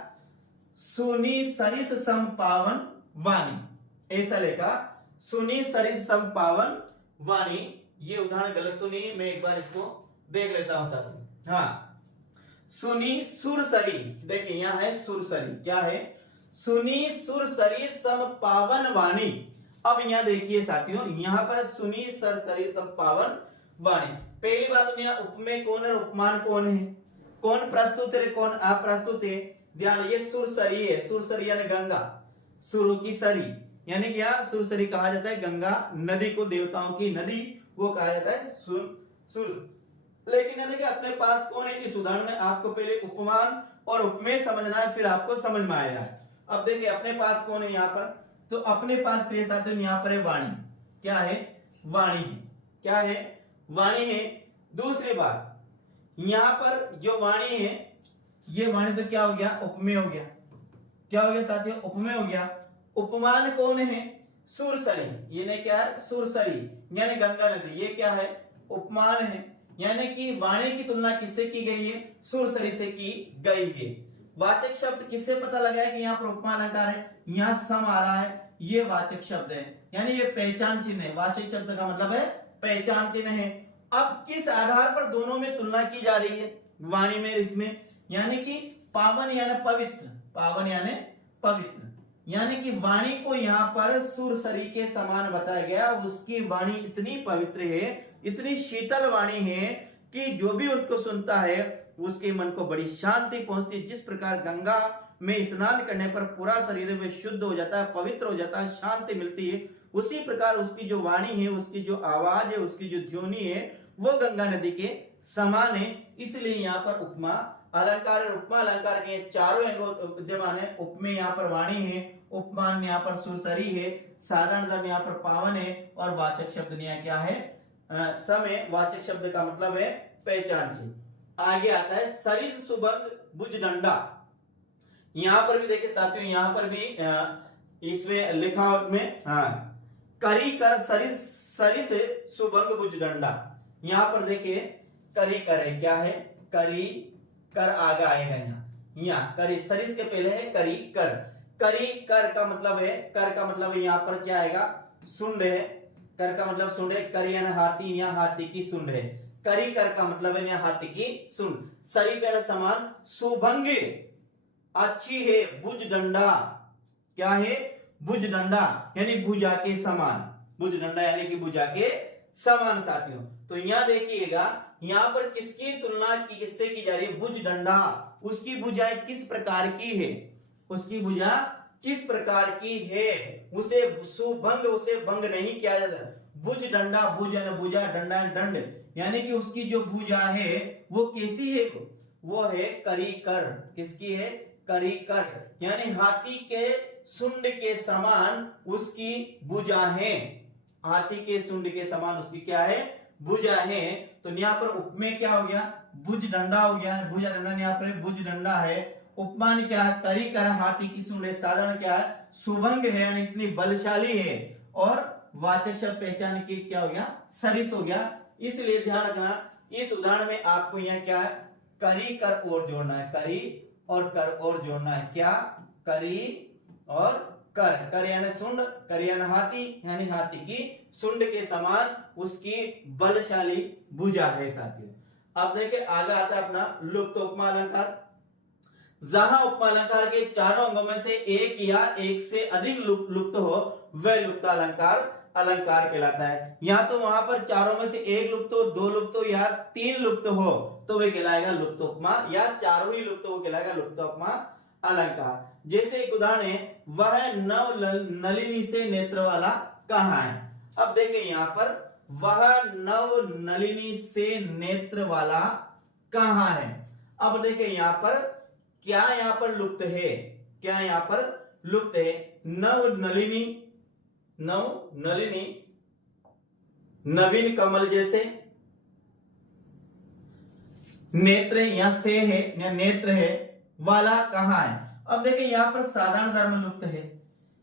सुनी सरिस सम पावन वाणी, ऐसा लिखा, सुनी सरिस सम पावन वाणी। ये उदाहरण गलत तो नहीं है, मैं एक बार इसको देख लेता हूं साथियों। हाँ, सुनी सुरसरी, देखिए यहां है सुरसरी, क्या है, सुनी सुरसरी सम पावन वाणी। अब यहां देखिए साथियों, यहां पर सुनी सरसरी सम पावन वाणी। पहली बात तो यहाँ उपमेय कौन है, उपमान कौन है, कौन प्रस्तुत है, कौन अप्रस्तुत है। ध्यान, ये सुरसरी है, सुरसरी यानी गंगा, सुरु की सरी, यानी क्या, सुरसरी कहा जाता है गंगा नदी को, देवताओं की नदी वो कहा जाता है सुर। लेकिन यानी कि अपने पास कौन है, इस उदाहरण में आपको पहले उपमान और उपमेय समझना है, फिर आपको समझ में आएगा। अब देखिए अपने पास कौन है यहाँ पर, तो अपने पास प्रिय साथियों यहाँ पर है वाणी। क्या है, वाणी है, क्या है, वाणी है। दूसरी बात, यहां पर जो वाणी है, ये वाणी तो क्या हो गया, उपमेय हो गया। क्या हो गया साथियों, उपमेय हो गया। उपमान कौन है, सुरसरी, ये ने क्या है, सुरसरी यानी गंगा नदी, ये क्या है, उपमान है। यानी कि वाणी की तुलना किससे की गई है, सुरसरी से की गई है। वाचक शब्द किससे पता लगा है कि यहाँ पर उपमा अलंकार है, यहाँ सम आ रहा है, ये वाचक शब्द है, यानी ये पहचान चिन्ह है। वाचक शब्द का मतलब है पहचान चिन्ह है। अब किस आधार पर दोनों में तुलना की जा रही है, वाणी में इसमें, यानी कि पावन यानी पवित्र, पावन यानी पवित्र, यानी कि वाणी को यहाँ पर सुरसरी के समान बताया गया। उसकी वाणी इतनी पवित्र है, इतनी शीतल वाणी है कि जो भी उसको सुनता है उसके मन को बड़ी शांति पहुंचती। जिस प्रकार गंगा में स्नान करने पर पूरा शरीर में शुद्ध हो जाता है, पवित्र हो जाता है, शांति मिलती है, उसी प्रकार उसकी जो वाणी है, उसकी जो आवाज है, उसकी जो ध्वनि है, वो गंगा नदी के समान है। इसलिए यहाँ पर उपमा अलंकार, उपमा अलंकार के चारों अंग विद्यमान है। उपमेय यहाँ पर वाणी है, उपमान यहाँ पर सुरसरी है, साधारण धर्म यहाँ पर पावन है, और वाचक शब्द यहाँ क्या है, समय। वाचक शब्द का मतलब है पहचान चिन्ह। आगे आता है सरिस सुभंग भुजदंडा। यहां पर भी देखिए साथियों, यहां पर भी इसमें लिखा में करी कर सरिस, सरिस सुभंग भुजदंडा। यहां पर देखिए करी कर है, क्या है, करी कर आगे आएगा यहाँ करी, सरिस के पहले है करी कर। करी कर का मतलब है, कर का मतलब है यहाँ पर क्या आएगा, सुंड है, कर का मतलब सुंड है, कर यानी हाथी, यहाँ हाथी की सुंड है। करी कर का मतलब है यहाँ हाथी की सुंड। सरी पे समान, सुभंग अच्छी है, भुजदंडा, क्या है, भुजदंडा यानी भुजा के समान, भुजदंडा यानी कि भुजा के समान साथियों। तो यहाँ देखिएगा, यहाँ पर किसकी तुलना किससे की जा रही है, भुजदंडा। उसकी भुजा किस प्रकार की है, उसकी भुजा किस प्रकार की है, उसे सुभंग, उसे भंग नहीं किया जाता। भुजदंडा, भुज यानी भुजा, डंडा दंड, यानी कि उसकी जो भुजा है वो कैसी है, वो है करी कर। किसकी है, करी कर, यानी हाथी के सुंड के समान उसकी भुजा है। हाथी के सुंड के समान उसकी क्या है, भुजा है। तो यहाँ पर उपमेय क्या हो गया, भुजदंडा हो गया, भुजा डंडा, यहाँ पर भुजदंडा है। उपमान क्या है, करी कर, हाथी की सूंड है। साधारण क्या है, सुभंग है यानी इतनी बलशाली है। और वाचक शब्द पहचान की क्या हो गया, सरिस हो गया। इसलिए ध्यान रखना, इस उदाहरण में आपको यहाँ क्या है, करी कर और जोड़ना है, करी और कर और जोड़ना है। क्या, करी और कर। कर यानी सुंड, कर यानी हाथी, यानी हाथी की सुंड के समान उसकी बलशाली भुजा है साथियों। अब देखिए आगे आता है अपना लुप्त उपमा अलंकार। जहां उपमा अलंकार के चारों अंगों में से एक या एक से अधिक लुप्त हो वह लुप्त अलंकार अलंकार कहलाता है। या तो वहां पर चारों में से एक लुप्त हो, दो लुप्त हो या तीन लुप्त हो तो वह कहलाएगा लुप्त उपमा, या चारों ही लुप्त हो कहलाएगा लुप्त उपमा अलंकार। जैसे एक उदाहरण है, वह नव नलिनी से नेत्र वाला कहाँ है। अब देखिए यहाँ पर वह नव नलिनी से नेत्र वाला कहाँ है। अब देखिए यहाँ पर क्या यहाँ पर लुप्त है, क्या यहाँ पर लुप्त है। नव नलिनी, नव नलिनी, नवीन कमल जैसे, नेत्र यहाँ से है या नेत्र है वाला कहाँ है। अब देखिए यहाँ पर साधारण धर्म लुप्त है,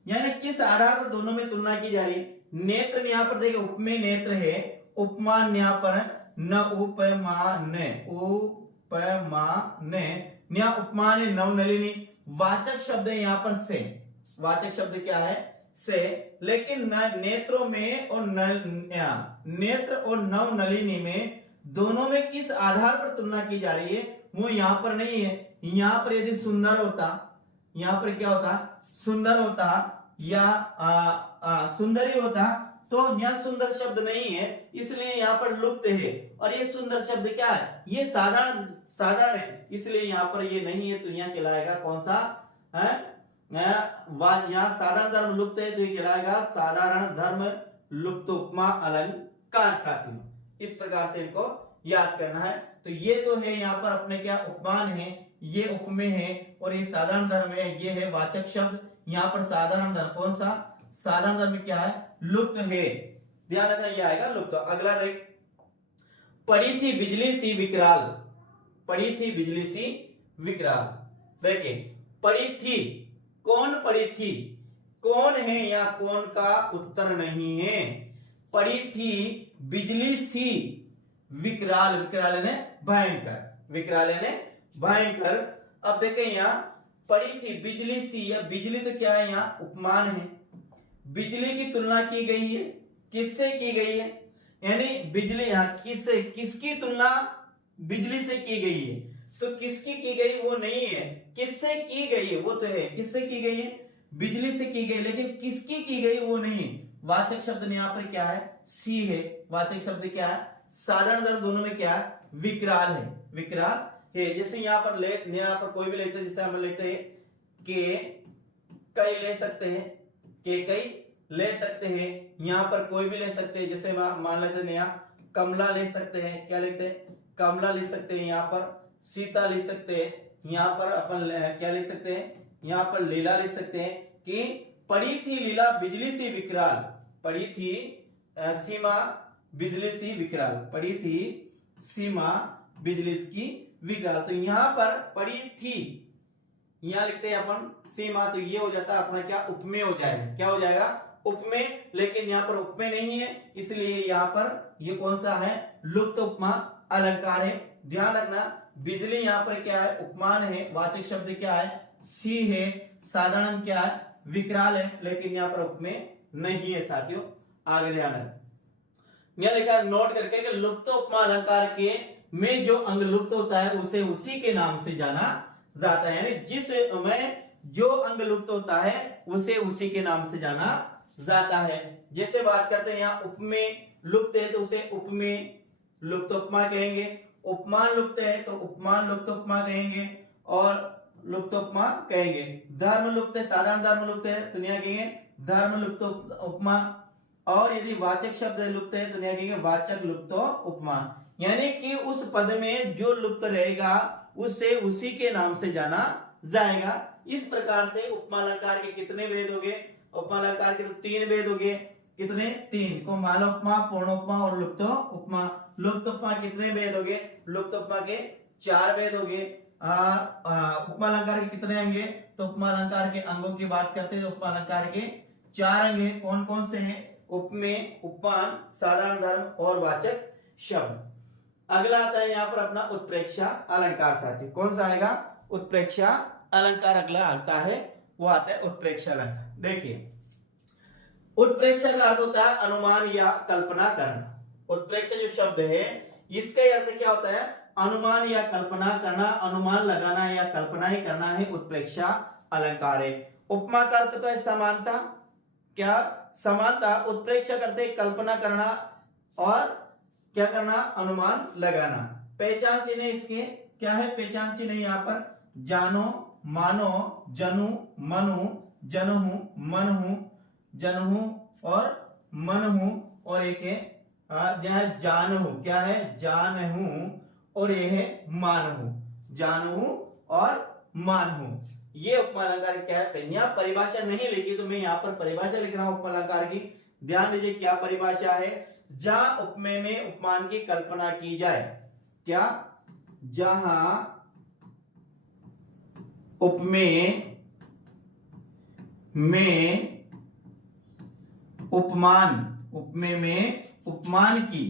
यानी किस आधार पर दोनों में तुलना की जा रही है। नेत्र यहाँ पर देखिए उपमेय नेत्र है, उपमान यहाँ पर न उपमान, उपमान यहाँ उपमान है नवनलिनी, वाचक शब्द है यहाँ पर से, वाचक शब्द क्या है से, लेकिन नेत्रों में और नेत्र और नवनलिनी में दोनों में किस आधार पर तुलना की जा रही है वो यहाँ पर नहीं है। यहाँ पर यदि सुंदर होता, यहाँ पर क्या होता, सुंदर होता या सुंदरी होता तो यहाँ सुंदर शब्द नहीं है, इसलिए यहाँ पर लुप्त है। और ये सुंदर शब्द क्या है, ये साधारण साधारण है, इसलिए यहाँ पर ये नहीं है, तो यहाँ कहलाएगा कौन सा है, यहाँ साधारण धर्म लुप्त है तो ये कहलाएगा साधारण धर्म लुप्त उपमा अलंकार साथियों। इस प्रकार से इनको याद करना है। तो ये तो है यहाँ पर अपने क्या उपमान है, ये उपमेय है और ये साधारण धर्म है, ये है वाचक शब्द। यहाँ पर साधारण धर्म कौन सा, साधारण धर्म क्या है, लुप्त है, ध्यान रखना ये आएगा लुप्त। अगला देख, पड़ी थी बिजली सी विकराल, पड़ी थी बिजली सी विकराल। देखिए पड़ी थी, कौन पड़ी थी, कौन है या कौन का उत्तर नहीं है। पड़ी थी बिजली सी विकराल, विकराल ने भयंकर, विकराल ने भयंकर। अब देखें यहाँ पड़ी थी बिजली सी, या बिजली तो क्या है यहाँ उपमान है, बिजली की तुलना की गई है, किससे की गई है, यानी बिजली यहाँ किससे, किसकी तुलना बिजली से की गई है, तो किसकी की गई वो नहीं है, किससे की गई है वो तो है, किससे की गई है, बिजली से की गई, लेकिन किसकी की गई वो नहीं है। वाचक शब्द यहाँ पर क्या है, सी है, वाचक शब्द क्या है, साधारण धर्म दोनों में क्या है, विकराल है, विकराल है। जैसे यहाँ पर यहाँ पर कोई भी लेते हैं, जैसे हम लेते हैं के कई ले सकते हैं, के कई ले सकते हैं, यहाँ पर कोई भी ले सकते हैं, जैसे मान लेते हैं यहाँ कमला ले सकते हैं, क्या लेते हैं, कमला ले सकते हैं, यहाँ पर सीता ले सकते हैं, यहाँ पर अपन क्या ले सकते हैं, यहाँ पर लीला ले सकते हैं। कि पड़ी थी लीला बिजली सी विकराल, पड़ी थी सीमा बिजली सी विकराल, पड़ी थी सीमा बिजली की विकराल। तो यहाँ पर पड़ी थी, यहाँ लिखते हैं अपन सीमा, तो ये हो जाता है अपना क्या, उपमेय हो जाएगा, क्या हो जाएगा, उपमेय। लेकिन यहाँ पर उपमेय नहीं है, इसलिए यहाँ पर ये कौन सा है, लुप्त उपमा अलंकार है। ध्यान रखना बिजली यहाँ पर क्या है, उपमान है, वाचक शब्द क्या है, सी है, साधारण क्या है, विकराल है, लेकिन यहाँ पर उपमेय नहीं है साथियों। आगे ध्यान रखें, यह लिखा नोट करके कि लुप्त उपमा अलंकार के में जो अंग लुप्त होता है उसे उसी के नाम से जाना जाता है, यानी जिस में जो अंग लुप्त होता है उसे उसी के नाम से जाना जाता है। जैसे बात करते हैं यहाँ उपमेय लुप्त है तो उसे उपमेय लुप्त उपमा कहेंगे, उपमान लुप्त है तो उपमान लुप्त उपमा कहेंगे और लुप्त उपमा कहेंगे। धर्म लुप्त है, साधारण धर्म लुप्त है तो यहाँ कहेंगे धर्म लुप्त उपमा, और यदि वाचक शब्द लुप्त है तो यहाँ कहेंगे वाचक लुप्त उपमा, यानी कि उस पद में जो लुप्त रहेगा उससे उसी के नाम से जाना जाएगा। इस प्रकार से उपमा अलंकार के कितने भेद हो गए, उपमा अलंकार के तो 3 भेद हो गए, कितने, 3 को माला उपमा, पूर्ण उपमा और लुप्त उपमा। लुप्त उपमा कितने भेद हो गए, लुप्त उपमा के 4 भेद हो गए। उपमा अलंकार के कितने अंग है, तो उपमा अलंकार के अंगों की बात करते हैं तो उपमा अलंकार के 4 अंग हैं, कौन कौन से हैं, उपमेय, उपमान, साधारण धर्म और वाचक शब्द। अगला आता है यहाँ पर अपना उत्प्रेक्षा अलंकार साथी, कौन सा आएगा, उत्प्रेक्षा अलंकार अगला आता है, वो आता है उत्प्रेक्षा अलंकार। देखिए उत्प्रेक्षा का अर्थ होता है अनुमान या कल्पना करना। उत्प्रेक्षा जो शब्द है इसका अर्थ क्या होता है, अनुमान या कल्पना करना, अनुमान लगाना या कल्पना ही करना है उत्प्रेक्षा अलंकार है। उपमा का अर्थ तो है समानता, क्या समानता, उत्प्रेक्षा करते कल्पना करना और क्या करना, अनुमान लगाना। पहचान चिन्ह इसके क्या है, पहचान चिन्ह यहाँ पर जानो, मानो, जनू, मनु, जनहु, मनहु, जनहु और मनहु, और एक है जानहु, क्या है, जानहु, और ये है मानहु, जानहु और मानहु। ये उपमा अलंकार क्या है। यहाँ परिभाषा नहीं लिखी तो मैं यहाँ पर परिभाषा लिख रहा हूं उपमा अलंकार की। ध्यान दीजिए क्या परिभाषा है। जहां उपमेय में उपमान की कल्पना की जाए। क्या? जहां उपमेय में उपमेय में उपमान की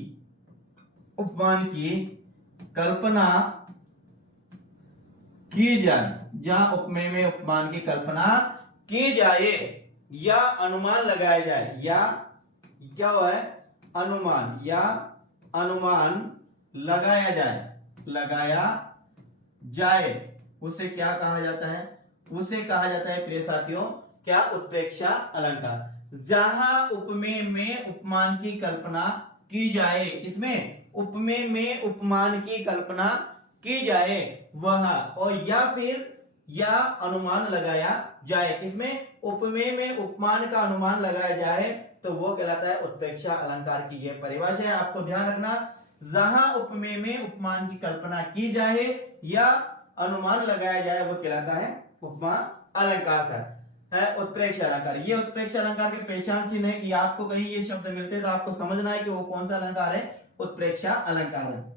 कल्पना की जाए। जहां उपमेय में उपमान की कल्पना की जाए या अनुमान लगाया जाए, या क्या हुआ है? अनुमान, या अनुमान लगाया जाए उसे क्या कहा जाता है? उसे कहा जाता है प्रिय साथियों क्या? उत्प्रेक्षा अलंकार। जहां उपमेय में उपमान की कल्पना की जाए, इसमें उपमेय में उपमान की कल्पना की जाए वह, और या अनुमान लगाया जाए। इसमें उपमेय में उपमान का अनुमान लगाया जाए तो वो कहलाता है उत्प्रेक्षा अलंकार की ये परिभाषा है। आपको ध्यान रखना, जहां उपमेय में उपमान की कल्पना की जाए या अनुमान लगाया जाए वो कहलाता है उपमा अलंकार है उत्प्रेक्षा अलंकार। ये उत्प्रेक्षा अलंकार के पहचान चिन्ह है कि आपको कहीं ये शब्द मिलते तो आपको समझना है कि वो कौन सा अलंकार है, उत्प्रेक्षा अलंकार है।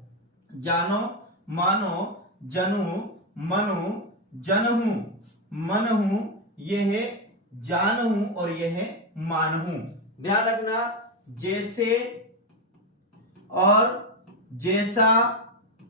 जानो, मानो, जनु, मनु, जनहु, मनहु, ये है जानहु और ये है मानहु। ध्यान रखना, जैसे और जैसा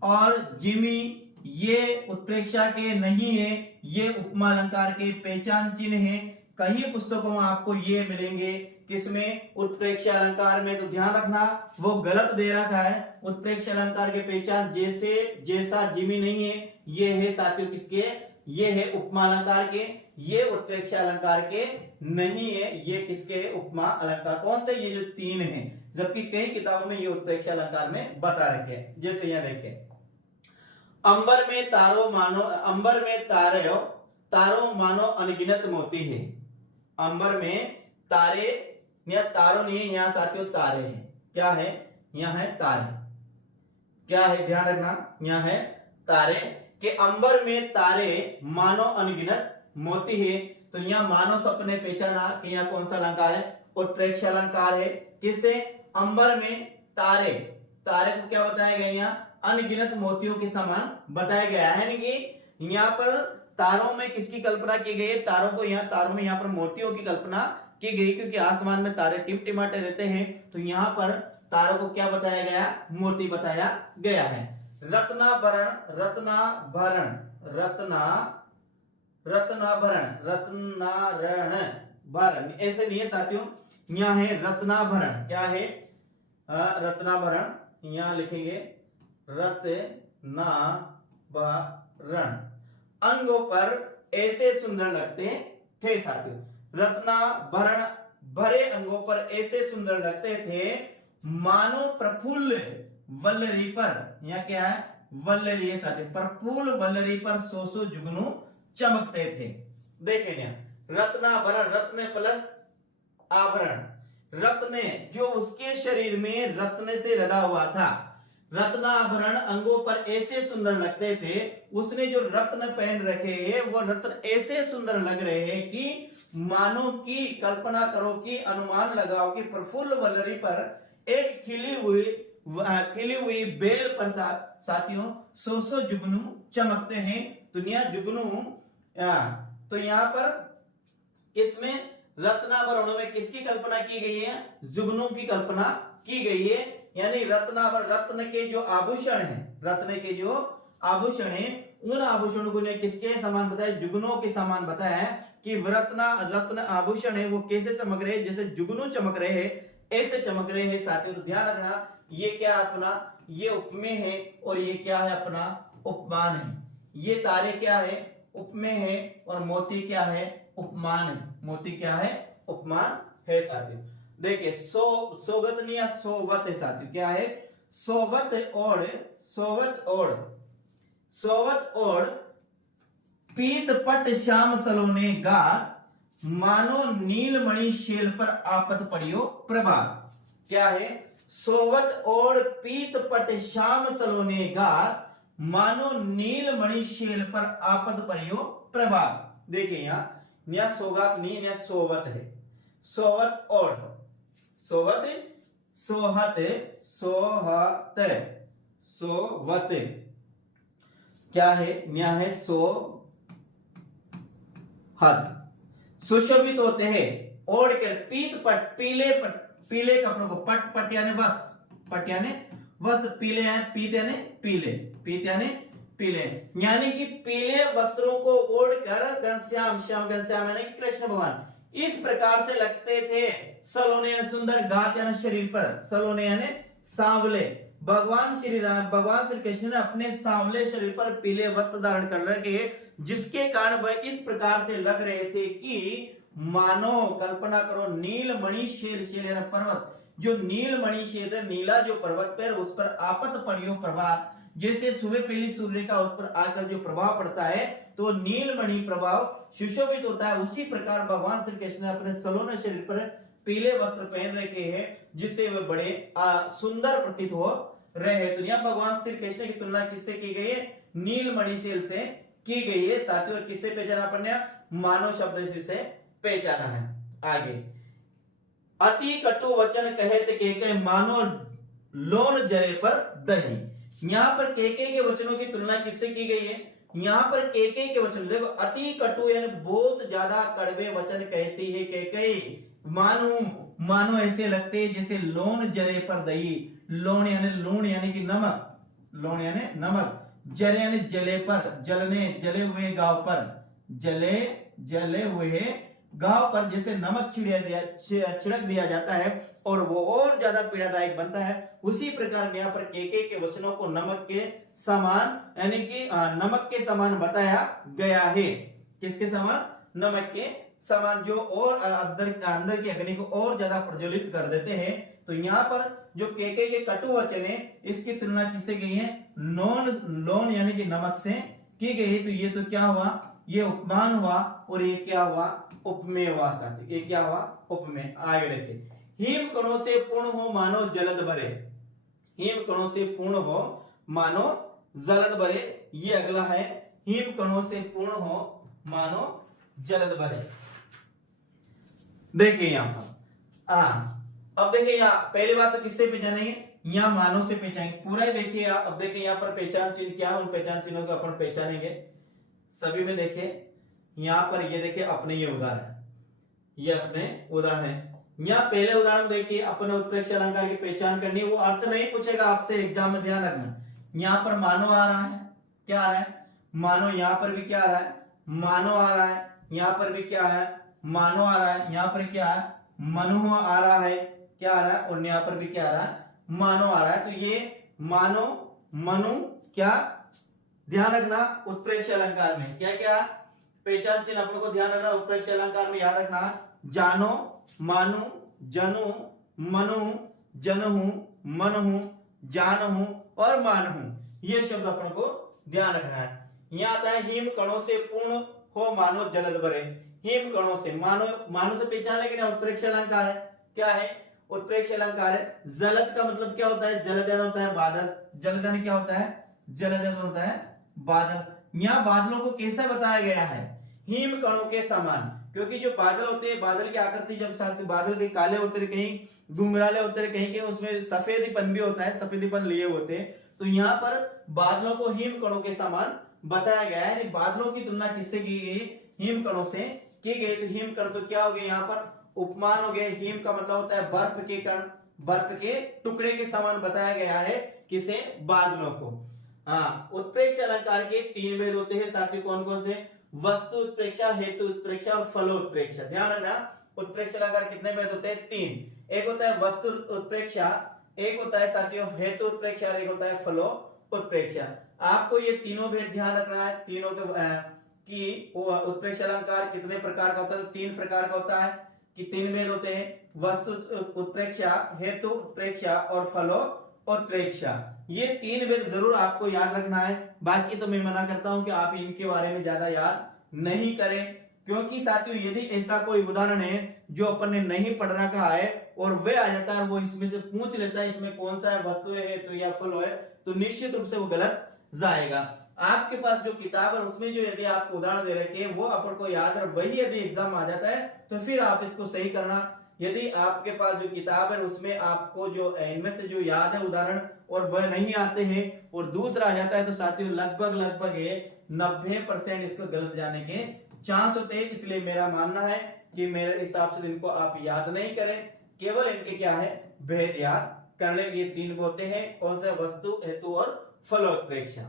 और जिमी ये उत्प्रेक्षा के नहीं है, ये उपमा अलंकार के पहचान चिन्ह है। कई पुस्तकों में आपको ये मिलेंगे, किसमें? उत्प्रेक्षा अलंकार में। तो ध्यान रखना वो गलत दे रखा है। उत्प्रेक्षा अलंकार के पहचान जैसे, जैसा, जिमी नहीं है, ये है साथियों किसके? ये है उपमा अलंकार के। ये उत्प्रेक्षा अलंकार के नहीं है, ये किसके? उपमा अलंकार। कौन से? ये जो तीन है, जबकि कई किताबों में ये उत्प्रेक्षा अलंकार में बता रखे हैं। जैसे यहाँ देखें, अंबर में तारो मानो, अंबर में तारो मानो अनगिनत मोती है। अंबर में तारे, या तारो नहीं है यहाँ साथियों, तारे हैं। क्या है? यहाँ है तारे। क्या है? ध्यान रखना, यहाँ है तारे के। अंबर में तारे मानो अनगिनत मोती है। तो यहाँ मानो सपने पहचाना कि यहाँ कौन सा अलंकार है? उत्प्रेक्षा अलंकार है। किससे? अंबर में तारे, तारे को क्या बताया गया? यहाँ अनगिनत मोतियों के समान बताया गया है। कि यहाँ पर तारों में किसकी कल्पना की गई है? तारों में यहाँ पर मोतियों की कल्पना की गई, क्योंकि आसमान में तारे टिमटिमाते रहते हैं। तो यहाँ पर तारों को क्या बताया गया? मोती बताया गया है। रत्नाभरण, भरण ऐसे नहीं है साथियों। यहाँ है रत्नाभरण। क्या है? रत्नाभरण यहाँ लिखेंगे रत्नाभरण। अंगों पर ऐसे सुंदर लगते थे साथियों। रत्नाभरण भरे अंगों पर ऐसे सुंदर लगते थे मानो प्रफुल्ल वल्लरी पर। यहाँ क्या है? वल्लरी है साथियों। प्रफुल्ल वल्लरी पर सो जुगनू चमकते थे। देखें यहाँ रत्नाभरण, रत्न प्लस आभरण, रत्न जो उसके शरीर में रत्न से लदा हुआ था। रत्नाभरण अंगों पर ऐसे सुंदर लगते थे। उसने जो रत्न पहन रखे हैं वो रत्न ऐसे सुंदर लग रहे हैं कि मानो की कल्पना करो कि अनुमान लगाओ कि प्रफुल्ल वल्लरी पर एक खिली हुई बेल पर साथियों सो जुगनू चमकते हैं। दुनिया जुगनू, तो यहाँ पर इसमें रत्नाभरणों में किसकी कल्पना की गई है? जुगनू की कल्पना की गई है। यानी रत्नाभरण, रत्न के जो आभूषण है, रत्न के जो आभूषण है, उन आभूषणों को ने किसके समान बताया? जुगनू के समान बताया है कि रत्न आभूषण है वो कैसे चमक रहे हैं? जैसे जुगनू चमक रहे हैं ऐसे चमक रहे हैं साथियों। तो ध्यान रखना, ये क्या अपना? ये उपमेय है और ये क्या है? अपना उपमान है। ये तारे क्या है? उपमेय है और मोती क्या है? उपमान है। मोती क्या है? उपमान है साथियों। देखिए सोगत नहीं, सोवत है साथियों। क्या है? सोवत ओढ़ पीत पट श्याम सलोने गा मानो नीलमणि शेल पर आपत पड़ियो प्रभात। क्या है? सोवत ओढ़ पीत पट श्याम सलोने गा मानो नीलमणि शेल पर आपत पड़ियो प्रभात। देखिए यहाँ सौगात नहीं, यहाँ सोवत है। सोवत और सोवत सोहत सोहत सोवत क्या है, न्या है सो हत। सुशोभित होते हैं ओढ़ कर पीत पट पीले कपड़ों को, पट पट यानी वस्त्र, पट यानी वस्त्र, पीले हैं पीत यानी पीले, पीत यानी पीले, यानी कि पीले वस्त्रों को ओढ़कर घनश्याम, श्याम घनश्याम यानी कि कृष्ण भगवान इस प्रकार से लगते थे। सलोने यानी सुंदर, घात यानी शरीर पर, सलोने यानी सांवले। भगवान श्री कृष्ण ने अपने सांवले शरीर पर पीले वस्त्र धारण कर रखे, जिसके कारण वह इस प्रकार से लग रहे थे कि मानो, कल्पना करो, नीलमणि शेल, शेल यानी पर्वत, जो नीलमणि शेल है, नीला जो पर्वत पर, उस पर आपत पड़ियो प्रभाव, जैसे सुबह पहली सूर्य का उस पर आकर जो प्रभाव पड़ता है तो नीलमणि प्रभाव सुशोभित होता है। उसी प्रकार भगवान श्री कृष्ण ने अपने सलोने शरीर पर पीले वस्त्र पहन रखे हैं, जिससे वे बड़े सुंदर प्रतीत हो रहे हैं। तो यहाँ भगवान श्री कृष्ण की तुलना किससे की गई है, नीलमणि शेल से की गई है। साथियों किससे पहचाना अपने, मानव शब्द से पहचाना है। आगे, अति कटु वचन कहते के मानो लोन जरे पर दही। यहाँ पर केके के वचनों की तुलना किससे की गई है, यहाँ पर केके के वचन देखो, अति कटु यानी बहुत ज्यादा कड़वे वचन कहती है केके, मानो ऐसे लगते हैं जैसे लोन जरे पर दही। लोन यानी लूण यानी कि नमक, लोन यानी नमक, जरे यानी जले पर, जलने, जले हुए गांव पर, जले हुए गांव पर जैसे नमक छिड़क दिया जाता है और वो और ज्यादा पीड़ादायक बनता है, उसी प्रकार यहाँ पर केके के वचनों को नमक के समान यानी कि नमक के समान बताया गया है। किसके समान, नमक के समान, जो और अंदर की अग्नि को और ज्यादा प्रज्वलित कर देते हैं। तो यहाँ पर जो केके के कटु वचन है, इसकी तुलना किससे की है, लोन यानी कि नमक से की गई है। तो ये तो क्या हुआ, ये उपमान हुआ, और ये क्या हुआ, उपमेय हुआ। साथी ये क्या हुआ, उपमेय। आगे देखिए, हिम कणों से पूर्ण हो मानो जलद भरे, हिम कणों से पूर्ण हो मानो जलद भरे, ये अगला है, हिम कणों से पूर्ण हो मानो जलद भरे। देखिए यहां पर अब देखिए यहाँ पहली बात तो किससे पहचानेंगे, यहाँ मानव से पहचानेंगे पूरा ही। देखिए अब देखिए यहाँ पर पहचान चिन्ह क्या है, उन पहचान चिन्हों को अपन पहचानेंगे सभी में। देखिए यहाँ पर ये देखिए अपने ये उदाहरण, ये अपने उदाहरण है। यहाँ पहले उदाहरण देखिए, अपने उत्प्रेक्ष अलंकार की पहचान करनी है, वो अर्थ नहीं पूछेगा आपसे एग्जाम में, ध्यान रखना। यहाँ पर मानो आ रहा है, क्या आ रहा है, मानो, यहाँ पर भी क्या आ रहा है, मानो आ रहा है, यहाँ पर भी क्या है, मानो आ रहा है, यहाँ पर क्या है, मनु आ रहा है, क्या आ रहा है, और यहाँ पर भी क्या आ रहा है, मानो आ रहा है। तो ये मानो, मनु, क्या ध्यान रखना, उत्प्रेक्ष अलंकार में क्या क्या पहचान चिन्ह अपने को ध्यान रखना, उत्प्रेक्ष अलंकार में याद रखना, जानो, मानु, जनु, मनु, जनहु, मनहु, जानहु और मानहु, ये शब्द अपन को ध्यान रखना है। यहाँ आता है हिम कणों से पूर्ण हो मानो जलद भरे, हिम कणों से, मानो से पहचान लेकिन उत्प्रेक्ष अलंकार है, क्या है, उत्प्रेक्ष अलंकार है। जलद का मतलब क्या होता है, जलदन होता है बादल, जलदन क्या होता है, जलदन होता है बादल। यहाँ बादलों को कैसा बताया गया है, हिम कणों के समान, क्योंकि जो बादल होते हैं, बादल की आकृति जब साथ बादल के काले होते हैं, कहीं घुंघराले होते हैं, कहीं उसमें सफेदीपन भी होता है, सफेदीपन लिए होते हैं। तो यहाँ पर बादलों को हिम कणों के समान बताया गया है। बादलों की तुलना किससे की गई, हिम कणों से की गई। तो हिम कण तो क्या हो गए, यहाँ पर उपमान हो गए। हिम का मतलब होता है बर्फ के कण, बर्फ के टुकड़े के समान बताया गया है किसे, बादलों को। उत्प्रेक्ष अलंकार के तीन भेद होते हैं साथियों, कौन कौन से, वस्तु उत्प्रेक्षा, हेतु उत्प्रेक्षा और फलोत्प्रेक्षा। ध्यान रखना, उत्प्रेक्ष अलंकार कितने भेद होते हैं, तीन। एक होता है वस्तु उत्प्रेक्षा, एक होता है साथियों हेतु उत्प्रेक्षा, और एक होता है फलो उत्प्रेक्षा। आपको ये तीनों भेद ध्यान रखना है, तीनों कि उत्प्रेक्ष अलंकार कितने प्रकार का होता है, तो तीन प्रकार का होता है, कि तीन भेद होते हैं, वस्तु उत्प्रेक्षा, हेतु उत्प्रेक्षा और फलो उत्प्रेक्षा। ये तीन भेद जरूर आपको याद रखना है। बाकी तो मैं मना करता हूं कि आप इनके बारे में ज्यादा याद नहीं करें, क्योंकि साथियों यदि ऐसा कोई उदाहरण है जो अपन ने नहीं पढ़ रखा है और वे आ जाता है, वो इसमें से पूछ लेता है इसमें कौन सा है, वस्तु है, हेतु या फल है, तो निश्चित रूप से वो गलत जाएगा। आपके पास जो किताब है उसमें जो यदि आपको उदाहरण दे रखे हैं वो अपन को याद है, वही यदि एग्जाम आ जाता है तो फिर आप इसको सही करना। यदि आपके पास जो किताब है उसमें आपको जो इनमें से जो याद है उदाहरण और वह नहीं आते हैं और दूसरा आ जाता है तो साथियों लगभग 90% इसको गलत जाने के चांस होते हैं। इसलिए मेरा मानना है कि मेरे हिसाब से इनको आप याद नहीं करें, केवल इनके क्या है भेद याद कर लें। ये 3 होते हैं, कौन सा? वस्तु, हेतु और फलोत्प्रेक्षा।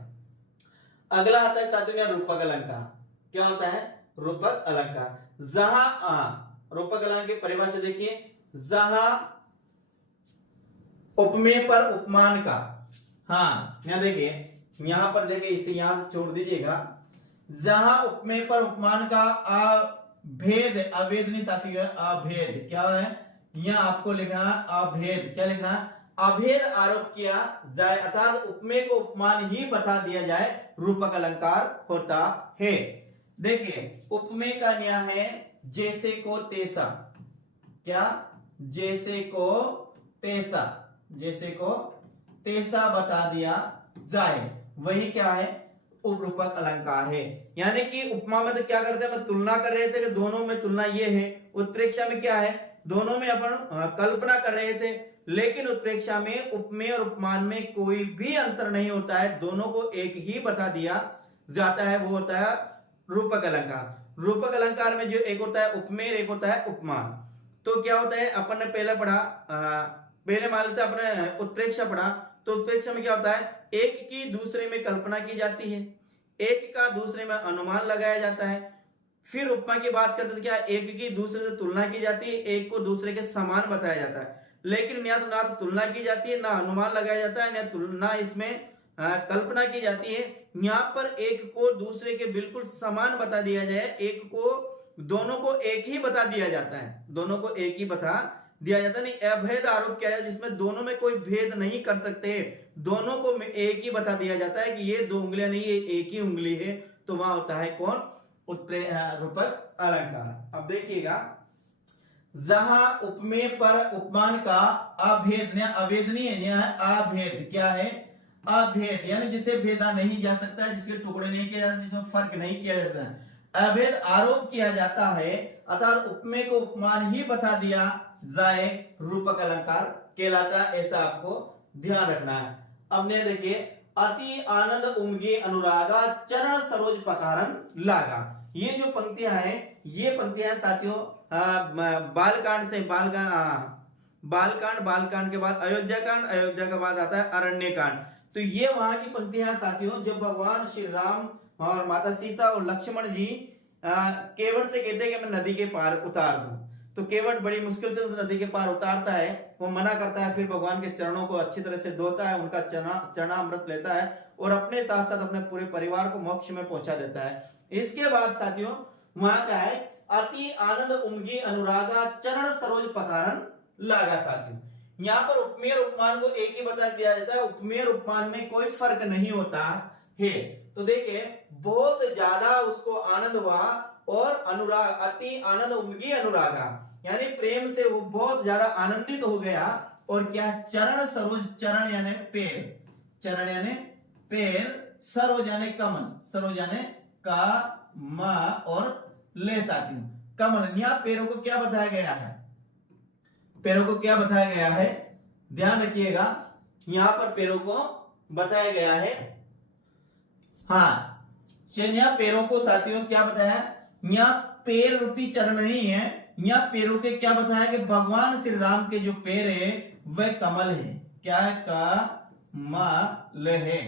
अगला आता है साथियों रूपक अलंकार। क्या होता है? रूपक अलंकार। जहां रूपक अलंकार की परिभाषा देखिए, जहां उपमेय पर उपमान का, हाँ यहां देखिए, यहां पर देखिए, इसे यहां छोड़ दीजिएगा। जहां उपमेय पर उपमान का अभेद, अभेद नहीं साथियों, अभेद क्या है? यहां आपको लिखना अभेद, क्या लिखना? अभेद आरोप किया जाए अर्थात उपमेय को उपमान ही बता दिया जाए, रूपक अलंकार होता है। देखिए उपमेय का न्याय है जैसे को तैसा। क्या? जैसे को तैसा, जैसे को तैसा बता दिया जाए, वही क्या है? उपरूपक अलंकार है। यानी कि उपमा में तो क्या करते हैं, तुलना कर रहे थे कि दोनों में तुलना ये है। उत्प्रेक्षा में क्या है? दोनों में अपन कल्पना कर रहे थे, लेकिन उत्प्रेक्षा में उपमेय और उपमान में कोई भी अंतर नहीं होता है, दोनों को एक ही बता दिया जाता है, वो होता है रूपक अलंकार। रूपक अलंकार में जो एक होता है उपमेय, एक होता है उपमान। तो क्या होता है, अपन ने पहले पढ़ा, पहले मान लेते अपने उत्प्रेक्षा पढ़ा, तो उत्प्रेक्षा में क्या होता है? एक की दूसरे में कल्पना की जाती है, एक का दूसरे में अनुमान लगाया जाता है। फिर उपमा की बात करते तो क्या? एक की दूसरे से तुलना की जाती है, एक को दूसरे के समान बताया जाता है। लेकिन ना तो तुलना की जाती है, ना अनुमान लगाया जाता है, ना तुलना इसमें कल्पना की जाती है। यहां पर एक को दूसरे के बिल्कुल समान बता दिया जाए, एक को, दोनों को एक ही बता दिया जाता है, दोनों को एक ही बता दिया जाता है। नहीं, अभेद आरोप किया जाए जिसमें दोनों में कोई भेद नहीं कर सकते, दोनों को एक ही बता दिया जाता है कि ये 2 उंगलियां नहीं, ये एक ही उंगली है, तो वहां होता है कौन? रूपक अलंकार। अब देखिएगा, जहां उपमेय पर उपमान का अभेद, अवेदनीय अभेद, क्या है? अभेद, यानी जिसे भेदा नहीं जा सकता है, जिसके टुकड़े नहीं किया जाता, जिसमें फर्क नहीं किया जाता है, अभेद आरोप किया जाता है अर्थात उपमेय को उपमान ही बता दिया जाए, रूपक अलंकार कहलाता है। ऐसा आपको ध्यान रखना है। अब ने देखिए, अति आनंद उमगे अनुरागा चरण सरोज पकारन लागा। ये जो पंक्तियां हैं, ये पंक्तियां साथियों बालकांड से, बालकांड के बाद अयोध्या कांड, अयोध्या के बाद आता है अरण्य कांड। तो ये वहां की पंक्तियां साथियों, जब भगवान श्री राम और माता सीता और लक्ष्मण जी केवट से कहते हैं कि मैं नदी के पार उतार दूं, तो केवट बड़ी मुश्किल से उस नदी के पार उतारता है, वो मना करता है, फिर भगवान के चरणों को अच्छी तरह से धोता है, उनका चरणामृत लेता है और अपने साथ साथ अपने पूरे परिवार को मोक्ष में पहुंचा देता है। इसके बाद साथियों वहां का है, अति आनंद उमगी अनुरागा चरण सरोज पकारन लागा। साथियों यहाँ पर उपमेय और उपमान को एक ही बता दिया जाता है, उपमेय और उपमान में कोई फर्क नहीं होता है। तो देखिए बहुत ज्यादा उसको आनंद हुआ और अनुराग, अति आनंद उमगी अनुरागा, यानी प्रेम से वो बहुत ज्यादा आनंदित हो गया। और क्या? चरण सरोज, चरण यानी पैर, चरण यानी पैर, सरोज यानी कमल, सरोज यानी का मा और ले। साथियों कमल, यहां पैरों को क्या बताया गया है? पैरों को क्या बताया गया है? ध्यान रखिएगा, यहां पर पैरों को बताया गया है, हाँ यहाँ पैरों को साथियों क्या बताया? यहाँ पैर रूपी चरण नहीं है, यहाँ पैरों के क्या बताया कि भगवान श्री राम के जो पैर है वह कमल है। क्या है? कमल है।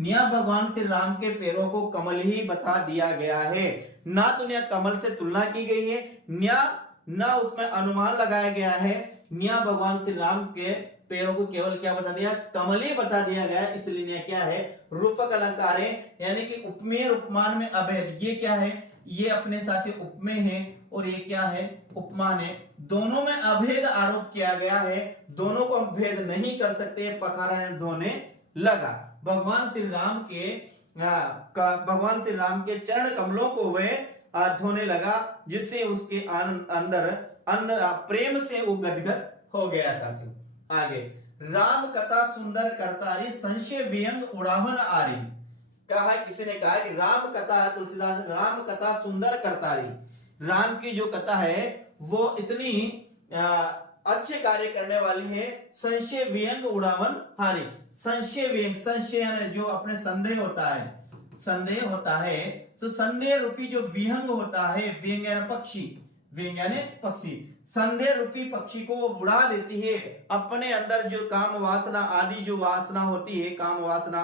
यहाँ भगवान श्री राम के पैरों को कमल ही बता दिया गया है, ना तो यहाँ कमल से तुलना की गई है, ना उसमें अनुमान लगाया गया है। यहाँ भगवान श्री राम के पैरों को केवल क्या बता दिया? कमल ही बता दिया गया। इसलिए क्या है? रूपक अलंकार है, यानी कि उपमेय उपमान में अभेद। ये क्या है? ये अपने साथी उपमेय है और ये क्या है? उपमान है। दोनों में अभेद आरोप किया गया है, दोनों को हम भेद नहीं कर सकते। पखारा धोने लगा, भगवान श्री राम के चरण कमलों को वह धोने लगा, जिससे उसके अंदर प्रेम से वो गदगद हो गया। साथियों आगे, राम कथा सुंदर करतारी संशय व्यंग उड़ावन आरी। क्या है, किसी ने कहा कि राम कथा है, तुलसीदास राम कथा सुंदर करतारी, राम की जो कथा है वो इतनी अच्छे कार्य करने वाली है, संशय व्यंग उड़ावन हारी। संशय व्यंग, संशय यानी जो अपने संदेह होता है, संदेह होता है, तो संदेह रूपी जो विहंग होता है, व्यंग यानी पक्षी, व्यंग यानी पक्षी, संदेह रूपी पक्षी को उड़ा देती है। अपने अंदर जो काम वासना आदि जो वासना होती है, काम वासना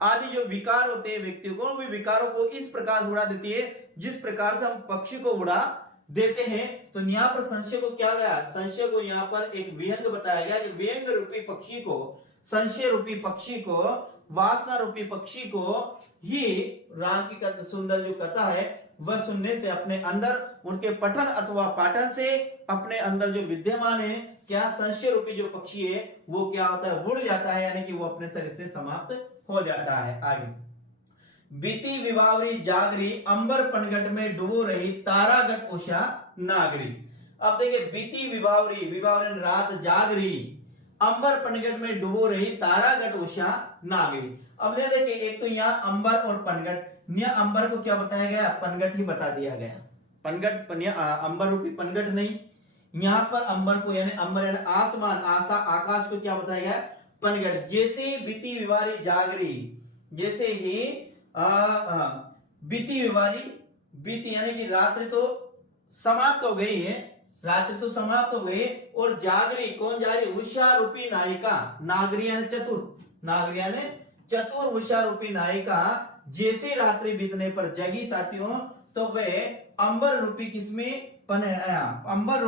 आदि जो विकार होते हैं व्यक्ति को, वे विकारों को इस प्रकार उड़ा देती है जिस प्रकार से हम पक्षी को उड़ा देते हैं। तो यहाँ पर संशय को क्या गया, संशय को यहाँ पर एक विहंग बताया गया कि व्यंग रूपी पक्षी को, संशय रूपी पक्षी को, वासना रूपी पक्षी को ही राम की सुंदर जो कथा है वह सुनने से अपने अंदर उनके पठन अथवा पाठन से अपने अंदर जो विद्यमान है क्या संशय रूपी जो पक्षी है वो क्या होता है, उड़ जाता है, यानी कि वो अपने शरीर से समाप्त हो जाता है। आगे, बीती विवावरी जागरी अंबर पनघट में डूबो रही तारागट उषा नागरी। अब देखिए, बीती विवावरी, विवावरी रात जागरी, अंबर पनघट में डूबो रही तारागट उषा नागरी। अब ये देखिए, एक तो यहाँ अंबर और पनघट, यहाँ अंबर को क्या बताया गया, पनघट ही बता दिया गया, पनघट अंबर रूपी पनघट नहीं, यहाँ पर अंबर को यानी अंबर यानी आसमान, आशा आकाश को क्या बताया गया, पनघट। जैसे ही बीती विवारी जागरी, जैसे ही बीती विवारी, बीती यानी कि रात्रि तो समाप्त हो गई है, रात्रि तो समाप्त हो गई, और जागरी, कौन जागरी, उषा रूपी नायिका, नागरी यानी चतुर, नागरी यानी चतुर, उषा रूपी नायिका जैसे रात्रि बीतने पर जगी साथियों, तो वे अंबर रूपी किसमें अंबर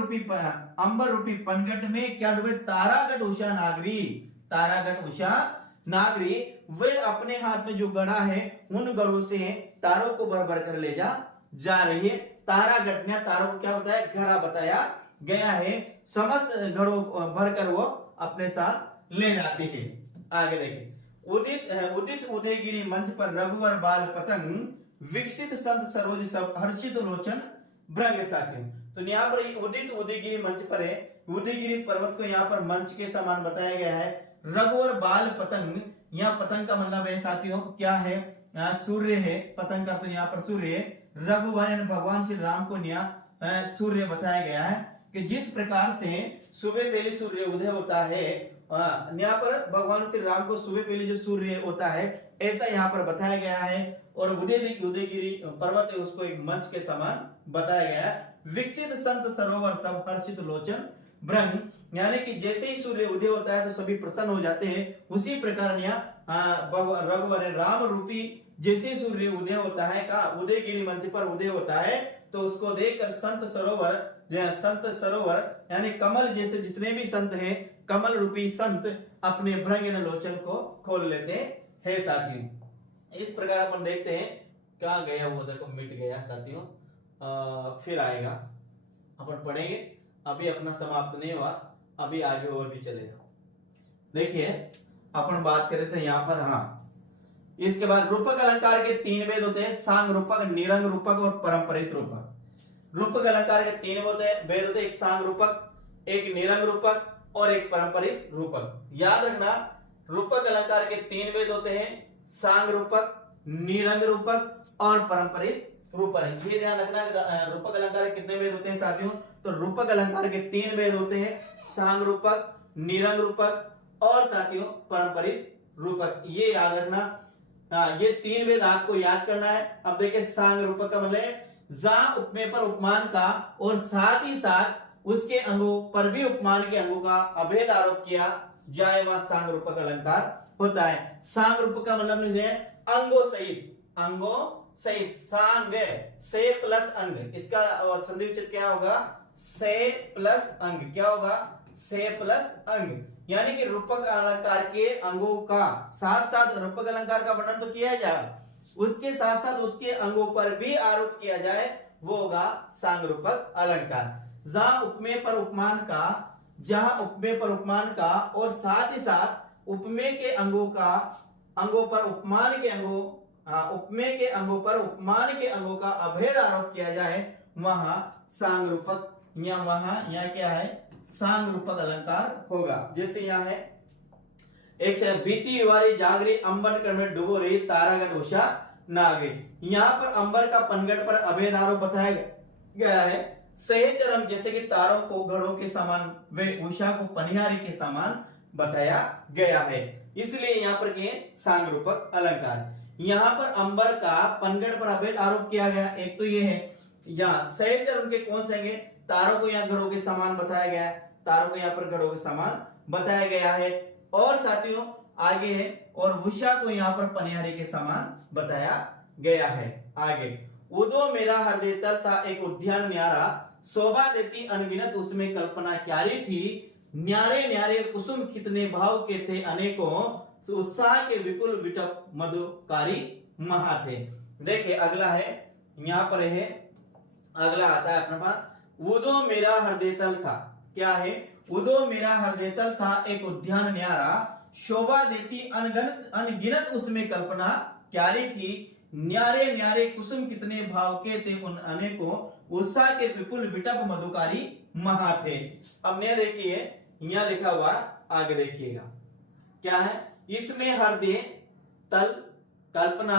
रूपी पनघट में क्या डूबे, तारागट उषा नागरी, तारागट उषा नागरी। वे अपने हाथ में जो गड़ा है उन गड़ों से तारों को भर भर कर ले जा रही है। तारागट ने तारों को क्या बताया, घड़ा बताया गया है, समस्त घड़ों भर कर वो अपने साथ ले जाती है। आगे देखिए, उदित उदयगिरी मंच पर रघुवर बाल पतंग, विकसित संत सरोज सब हर्षित लोचन भ्रंग साके। तो यहाँ पर उदित उदयगिरी मंच पर है, उदयगिरी पर्वत को यहाँ पर मंच के समान बताया गया है। रघुवर बाल पतंग, यहाँ पतंग का मतलब है साथियों क्या है, सूर्य है, पतंग का तो यहाँ पर सूर्य है। रघुवर यानी भगवान श्री राम को यहाँ सूर्य बताया गया है कि जिस प्रकार से सुबह पहले सूर्य उदय होता है, यहाँ पर भगवान श्री राम को सुबह पहले जो सूर्य होता है ऐसा यहाँ पर बताया गया है। और उदयगिरी पर्वत है उसको एक मंच के समान बताया गया है। विकसित संत सरोवर सब हर्षित लोचन भ्रंग, यानी कि जैसे ही सूर्य उदय होता है तो सभी प्रसन्न हो जाते हैं, उसी प्रकार यहाँ रघुवर राम रूपी जैसे सूर्य उदय होता है का उदयगिरी मंच पर उदय होता है तो उसको देखकर संत सरोवर यानी कमल जैसे जितने भी संत हैं, कमल रूपी संत अपने भ्रंग लोचन को खोल लेते हैं साथियों। इस प्रकार अपन देखते हैं, कहाँ गया वो, देखो मिट गया साथियों, फिर आएगा, अपन पढ़ेंगे, अभी अपना समाप्त नहीं हुआ, अभी आगे और भी चलेगा। देखिए अपन बात करें तो यहाँ पर, हाँ, इसके बाद रूपक अलंकार के 3 भेद होते हैं, सांग रूपक, निरंग रूपक और परंपरित रूपक। रूपक अलंकार के 3 भेद होते हैं, एक सांग रूपक, एक निरंग रूपक और एक परंपरित रूपक। याद रखना, रूपक अलंकार के 3 भेद होते हैं, सांग रूपक, निरंग रूपक और परंपरित रूपक। ये ध्यान रखना, रूपक अलंकार के कितने भेद होते हैं साथियों, तो रूपक अलंकार के 3 भेद होते हैं, सांग रूपक, निरंग रूपक और साथियों परंपरित रूपक। ये याद रखना, ये 3 भेद आपको याद करना है। अब देखिए, सांग रूपक का मतलब जा उपमेय पर उपमान का और साथ ही साथ उसके अंगों पर भी उपमान के अंगों का अभेद आरोप किया जाए, वह सांग रूपक अलंकार होता है। सांग रूपक का मतलब है अंगों सहित, सांग से प्लस अंग, इसका संधि विच्छेद क्या होगा, से प्लस अंग, क्या होगा, से प्लस अंग, यानी कि रूपक अलंकार के अंगों का साथ साथ, रूपक अलंकार का वर्णन तो किया जाए, उसके साथ साथ उसके अंगों पर भी आरोप किया जाए, वो होगा सांग रूपक अलंकार। जहां उपमेय पर उपमान का और साथ ही साथ उपमेय के अंगों पर उपमान के अंगों का अभेद आरोप किया जाए, वहां सांग रूपक, यहाँ क्या है, सांग रूपक अलंकार होगा। जैसे यहाँ है, एक से बीती वारी जागरी अंबर कर में डूबो रही तारागढ़ उषा नागे। यहाँ पर अंबर का पनगढ़ पर अभेद आरोप बताया गया है। सहचरम जैसे कि तारों को घड़ों के समान वे उषा को पनिहारी के समान बताया गया है, इसलिए यहाँ पर के सांग रूपक अलंकार। यहाँ पर अंबर का पनगढ़ पर अभेद आरोप किया गया। एक तो ये है, यहाँ सहचर उनके कौन से हैं, तारों को यहाँ घड़ों के समान बताया गया है, तारों को यहाँ पर घड़ों के समान बताया गया है। और साथियों आगे है, और उषा को यहाँ पर पनिहारी के समान बताया गया है। आगे, उदो मेरा हृदय तल था एक उद्यान न्यारा, शोभा देती अनगिनत उसमें कल्पना क्यारी थी, न्यारे न्यारे कुसुम कितने भाव के थे अनेकों, उत्साह के विपुल विटप मधुकारी महा थे। देखिए अगला है, यहाँ पर है, अगला आता है अपने पास, उदो मेरा हृदय तल था। क्या है? उदो मेरा हृदय तल था एक उद्यान न्यारा, शोभा देती अनगिनत उसमें कल्पना क्यारी थी, न्यारे न्यारे कुसुम कितने भाव के थे उन अनेकों, उत्साह के विपुल विटप मधुकारी महा थे। अब ने देखिए यहाँ लिखा हुआ, आगे देखिएगा क्या है, इसमें हृदय तल कल्पना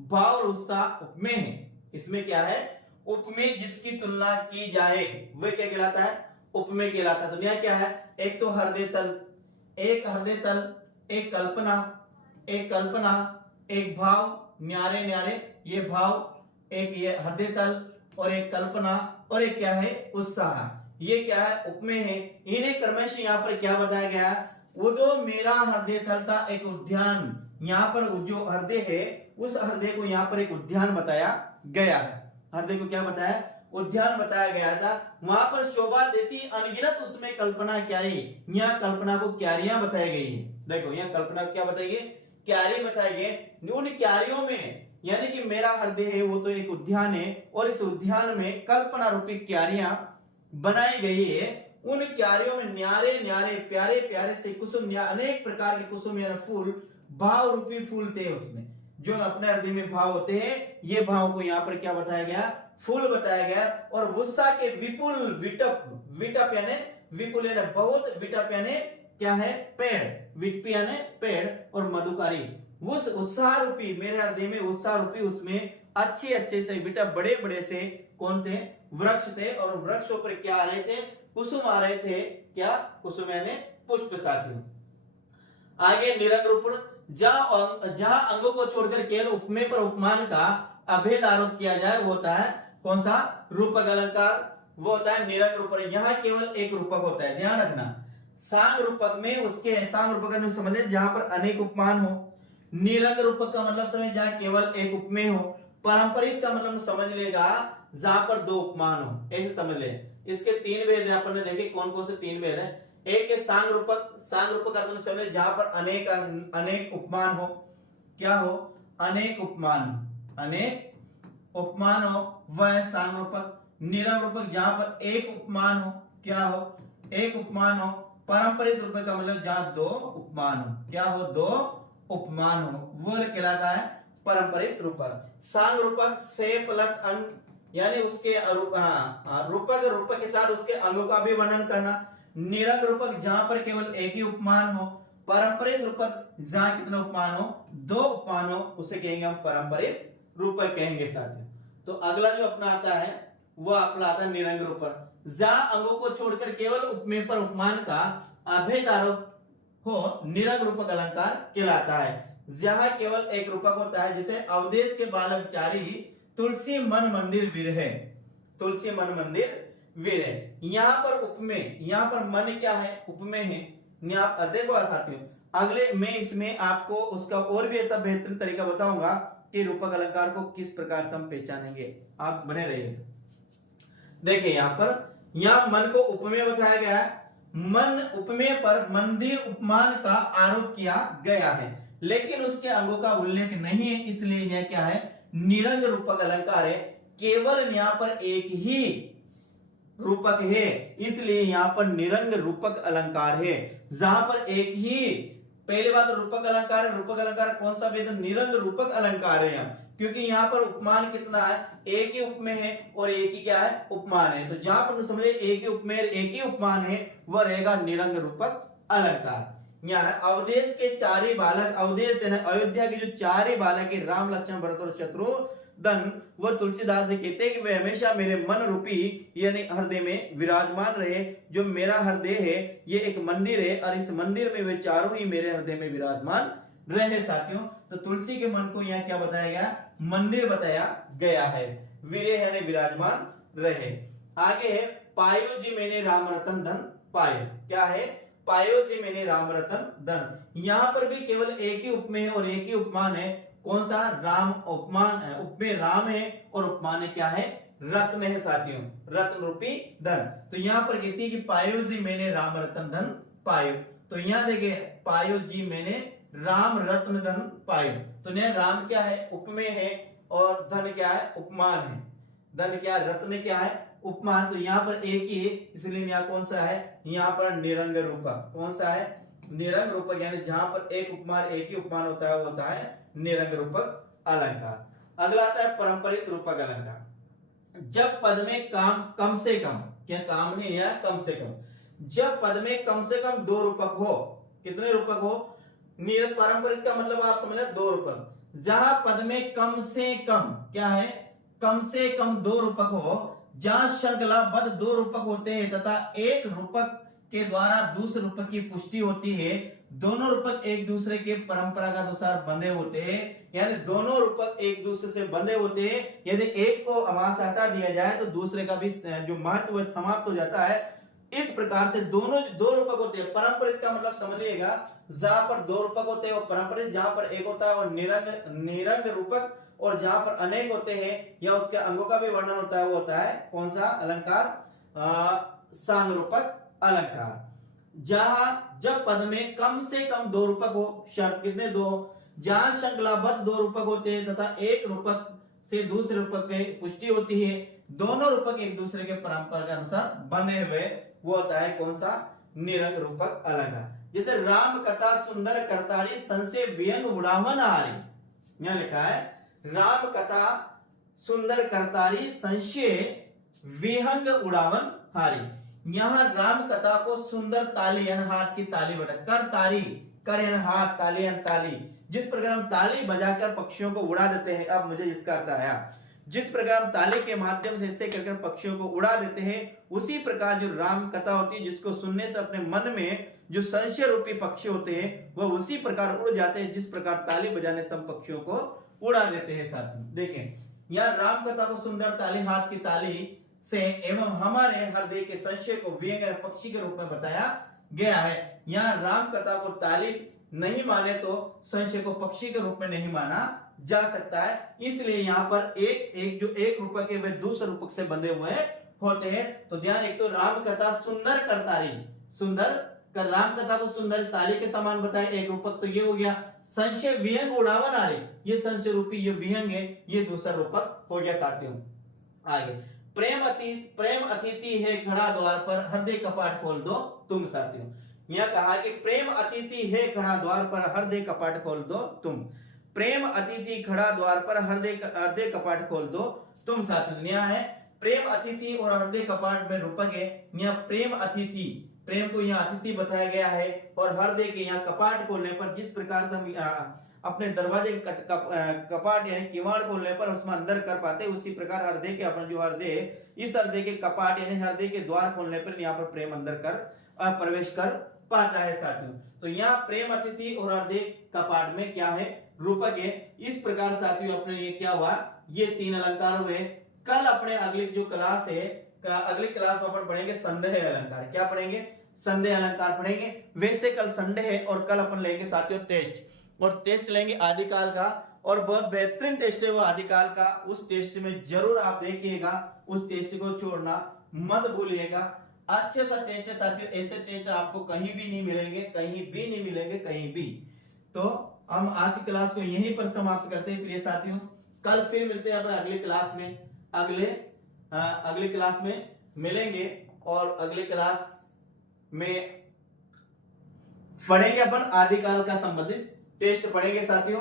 भाव और उत्साह उपमेय है। इसमें क्या है? उपमेय जिसकी तुलना की जाए वह क्या कहलाता है? उपमेय कहलाता है। तो यहाँ क्या है? एक तो हृदय तल, एक हृदय तल, एक कल्पना, एक कल्पना, एक भाव, न्यारे न्यारे ये भाव, एक ये हृदय तल, और एक कल्पना, और एक क्या है? उत्साह। ये क्या है? उपमेय है। इन्हें क्रमश यहाँ पर क्या बताया गया? उदो मेरा हृदय तल था एक उद्यान, यहाँ पर जो हृदय है उस हृदय को यहाँ पर एक उद्यान बताया गया है। हृदय को क्या बताया? उद्यान बताया गया था। वहां पर शोभा देती अनगिनत उसमें कल्पना क्यारी, यहाँ कल्पना को क्यारियां बताई गई है। देखो यहाँ कल्पना को क्या बताई गई? क्यारी बताई गई। उन क्यारियों में यानी कि मेरा हृदय है वो तो एक उद्यान है, और इस उद्यान में कल्पना रूपी क्यारियां बनाई गई है। उन क्यारियों में न्यारे न्यारे प्यारे प्यारे से कुसुम, अनेक प्रकार के कुसुम या फूल, भाव रूपी फूल थे उसमें, जो अपने हृदय में भाव होते हैं। ये भाव को यहाँ पर क्या बताया गया? फूल बताया गया। और उत्साह के विपुल विटप, विटप यानी विपुल यानी बहुत, विटप यानी क्या है? पेड़, विटप यानी पेड़, और मधुकारी उस उत्साह रूपी, मेरे हृदय में उत्साह रूपी उसमें अच्छे अच्छे से विटप, बड़े बड़े से कौन थे? वृक्ष थे। और वृक्षों पर क्या आ रहे थे? कुसुम आ रहे थे। क्या? कुसुम यानी पुष्प। साथियों आगे निरंग रूप, जहां अंगों को छोड़कर केवल उपमेय पर उपमान का अभेद आरोप किया जाए वो होता है कौन सा? रूपक अलंकार। वो होता है निरंग रूप। यहाँ केवल एक रूपक होता है, ध्यान रखना। सांग रूपक में उसके, सांग रूपक में समझ ले जहां पर अनेक उपमान हो। निरंग रूपक का मतलब समझ जहां केवल एक उपमेय हो। पारंपरिक का मतलब समझ लेगा जहां पर दो उपमान हो, ऐसे समझ ले। इसके तीन भेद है, अपन ने देखे कौन कौन से तीन भेद है। एक है सांग रूपक। सांग रूपक अर्थ में समझ जहां पर अनेक उपमान हो। क्या हो? अनेक उपमान, अनेक उपमान हो वह सांग रूपक। निरंग रूपक जहां पर एक उपमान हो। क्या हो? एक उपमान हो। पारंपरिक रूपक का मतलब जहां दो उपमान हो। क्या हो? दो उपमान हो, वो कहलाता है पारंपरिक रूपक। सांग रूपक से प्लस अंग यानी उसके रूपक के साथ उसके अंगों का भी वर्णन करना। निरंग रूपक जहां पर केवल एक ही उपमान हो। पारंपरिक रूपक जहां कितने उपमान हो? दो उपमान हो, उसे कहेंगे हम पारंपरिक रूपक कहेंगे साथियों। तो अगला जो अपना आता है वो अपना आता है निरंग रूपक, जहां अंगों को छोड़कर केवल उपमेय पर उपमान का अभेद आरोप हो, निरंग रूपक अलंकार कहलाता है। जहां केवल एक रूपक होता है, जैसे अवधेश के बालक चारी, तुलसी मन मंदिर विरह, तुलसी मन मंदिर विरह। यहाँ पर उपमेय, यहाँ पर मन क्या है? उपमेय है। देखो साथियों अगले मैं इसमें आपको उसका और भी बेहतरीन तरीका बताऊंगा कि रूपक अलंकार को किस प्रकार से हम पहचानेंगे। आप बने रहिए। देखिए यहाँ मन को उपमेय बताया गया है। मन उपमेय पर मंदिर उपमान का आरोप किया गया है, लेकिन उसके अंगों का उल्लेख नहीं है, इसलिए यह क्या है? निरंग रूपक अलंकार है। केवल यहाँ पर एक ही रूपक है, इसलिए यहाँ पर निरंग रूपक अलंकार है। जहां पर एक ही, पहली बात रूपक अलंकार है। रूपक अलंकार कौन सा वेद? निरंग रूपक अलंकार है यहाँ, क्योंकि यहाँ पर उपमान कितना है? एक ही उपमेय है और एक ही क्या है? उपमान है। तो जहां पर समझे एक ही उपमेय एक ही उपमान है, वह रहेगा निरंग रूपक अलंकार। यहाँ अवदेश के चार ही बालक, अवदेश यानी अयोध्या के जो चार ही बालक है राम लक्ष्मण भरत और शत्रुघ्न, वह तुलसीदास से कहते हैं कि वे हमेशा मेरे मन रूपी यानी हृदय में विराजमान रहे। जो मेरा हृदय है ये एक मंदिर है और इस मंदिर में वे चारों ही मेरे हृदय में विराजमान रहे। साथियों, तो तुलसी के मन को यहाँ क्या बताया गया? मंदिर बताया गया है। वीरे यानी विराजमान रहे। आगे है पायो जी मैंने राम रतन धन पायो। क्या है? पायो जी मैंने राम रतन धन। यहां पर भी केवल एक ही उपमेय है और एक ही उपमान है। कौन सा? राम उपमान है, उपमेय राम है और उपमान क्या है? रत्न है साथियों, रत्न रूपी धन। तो यहां पर कहती है कि पायो जी मैंने राम रतन धन पायो। तो यहां देखिए पायो जी मैंने राम रत्न धन पायो। तो यह राम क्या है? उपमेय है और धन क्या है? उपमान है। धन क्या? रत्न क्या है? उपमान। तो यहाँ पर एक ही है, इसलिए यहाँ कौन सा है? यहाँ पर निरंग रूपक। कौन सा है? निरंग रूपक, यानी जहां पर एक उपमान एक ही उपमान होता है वो होता है निरंग रूपक अलंकार। अगला आता है परंपरित रूपक अलंकार। जब पद में काम कम से कम, क्या काम नहीं है, कम से कम, जब पद में कम से कम दो रूपक हो। कितने रूपक हो? परंपरित का मतलब आप समझ लें दो रूपक। जहां पद में कम से कम, क्या है? कम से कम दो रूपक हो, जहां श्रृंखलाबद्ध दो रूपक होते हैं तथा एक रूपक के द्वारा दूसरे रूपक की पुष्टि होती है। दोनों रूपक एक दूसरे के परंपरा के अनुसार बंधे होते हैं, यानी दोनों रूपक एक दूसरे से बंधे होते हैं। यदि एक को वहां से हटा दिया जाए तो दूसरे का भी जो महत्व है समाप्त हो जाता है। इस प्रकार से दोनों दो रूपक होते हैं। परंपरित का मतलब समझिएगा, जहां पर दो रूपक होते हैं वो परंपरित, जहां पर एक होता है वो निरंग रूपक, और जहां पर अनेक होते हैं या उसके अंगों का भी वर्णन होता है वो होता है कौन सा अलंकार? सांग रूपक अलंकार। जब पद में कम से कम दो रूपक हो, शर्त कितने? दो। जहां श्रृंखलाबद्ध दो रूपक होते हैं तथा एक रूपक से दूसरे रूपक की पुष्टि होती है, दोनों रूपक एक दूसरे के परंपरा के अनुसार बने हुए, वो होता है कौन सा? निरंग रूपक अलंकार। जैसे राम कथा सुंदर करतारी संशय व्यंग उड़ावन हारी। यहां लिखा है राम कथा सुंदर करतारी संशय विहंग उड़ावन हारी। यहां राम कथा को सुंदर ताली यानी हाथ की ताली बजा कर, तारी कर यानी हाथ, ताली यानी ताली। जिस प्रकार हम ताली बजाकर पक्षियों को उड़ा देते हैं, अब मुझे इसका अर्थ आया, जिस प्रकार हम ताली के माध्यम से ऐसे करके पक्षियों को उड़ा देते हैं, उसी प्रकार जो राम कथा होती है जिसको सुनने से अपने मन में जो संशय रूपी पक्षी होते हैं वह उसी प्रकार उड़ जाते हैं जिस प्रकार ताली बजाने से हम पक्षियों को उड़ा देते हैं। साथियों देखें यहाँ राम कथा को सुंदर ताली हाथ की ताली से एवं हमारे हृदय के संशय को व्यंग पक्षी के रूप में बताया गया है। यहाँ राम कथा को ताली नहीं माने तो संशय को पक्षी के रूप में नहीं माना जा सकता है। इसलिए यहाँ पर एक रूपक है वे दूसरे रूपक से बंधे हुए होते हैं। तो ध्यान, एक तो राम कथा सुंदर करतारी, सुंदर कर राम कथा को सुंदर ताली के समान बताया, एक रूपक तो ये हो गया। संशय विहंग उड़ावन आ रही, ये संशय रूपी ये विहंग है, ये दूसरा रूपक हो गया। साथियों आगे प्रेम अतिथि है खड़ा द्वार पर हृदय कपाट खोल दो तुम। साथियों यह कहा कि प्रेम अतिथि है खड़ा द्वार पर हृदय कपाट खोल दो तुम। प्रेम अतिथि खड़ा द्वार पर हृदय कपाट खोल दो तुम। साथियों यहाँ है प्रेम अतिथि और हृदय कपाट में रूपक है। यहाँ प्रेम अतिथि, प्रेम को यहाँ अतिथि बताया गया है, और हृदय के यहाँ कपाट खोलने पर जिस प्रकार से हम अपने दरवाजे कपाट यानी किवाड़ खोलने पर उसमें अंदर कर पाते, उसी प्रकार हृदय के अपना जो हृदय, इस हृदय के कपाट यानी हृदय के द्वार खोलने पर यहाँ पर प्रेम अंदर कर प्रवेश कर पाता है। साथियों तो यहाँ प्रेम अतिथि और हृदय कपाट में क्या है? रूपक है। इस प्रकार साथियों अपने लिए क्या हुआ? ये तीन अलंकार हुए। कल अपने अगली जो क्लास है, अगली क्लास में अपन पढ़ेंगे संदेह अलंकार। क्या पढ़ेंगे? संदेह अलंकार पढ़ेंगे। वैसे कल संडे है और कल अपन लेंगे साथियों टेस्ट, और टेस्ट लेंगे आदिकाल का, और बहुत बेहतरीन टेस्ट है वो आदिकाल का। उस टेस्ट में जरूर आप देखिएगा, उस टेस्ट को छोड़ना मत भूलिएगा। अच्छे सा टेस्ट है साथियों, ऐसे टेस्ट आपको कहीं भी नहीं मिलेंगे, कहीं भी नहीं मिलेंगे, कहीं भी। तो हम आज की क्लास को यहीं पर समाप्त करते हैं प्रिय साथियों। कल फिर मिलते हैं अपने अगली क्लास में, अगली क्लास में मिलेंगे, और अगली क्लास में पढ़ेंगे अपन आदिकाल का संबंधित टेस्ट पढ़ेंगे साथियों।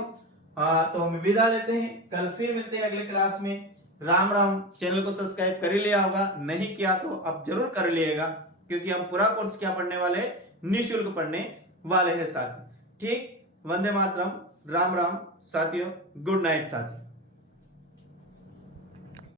तो हम विदा लेते हैं, कल फिर मिलते हैं अगले क्लास में। राम राम। चैनल को सब्सक्राइब कर ही लिया होगा, नहीं किया तो अब जरूर कर लीजिएगा, क्योंकि हम पूरा कोर्स क्या पढ़ने वाले? निःशुल्क पढ़ने वाले हैं साथियों। ठीक, वंदे मातरम, राम राम साथियों, गुड नाइट साथियों।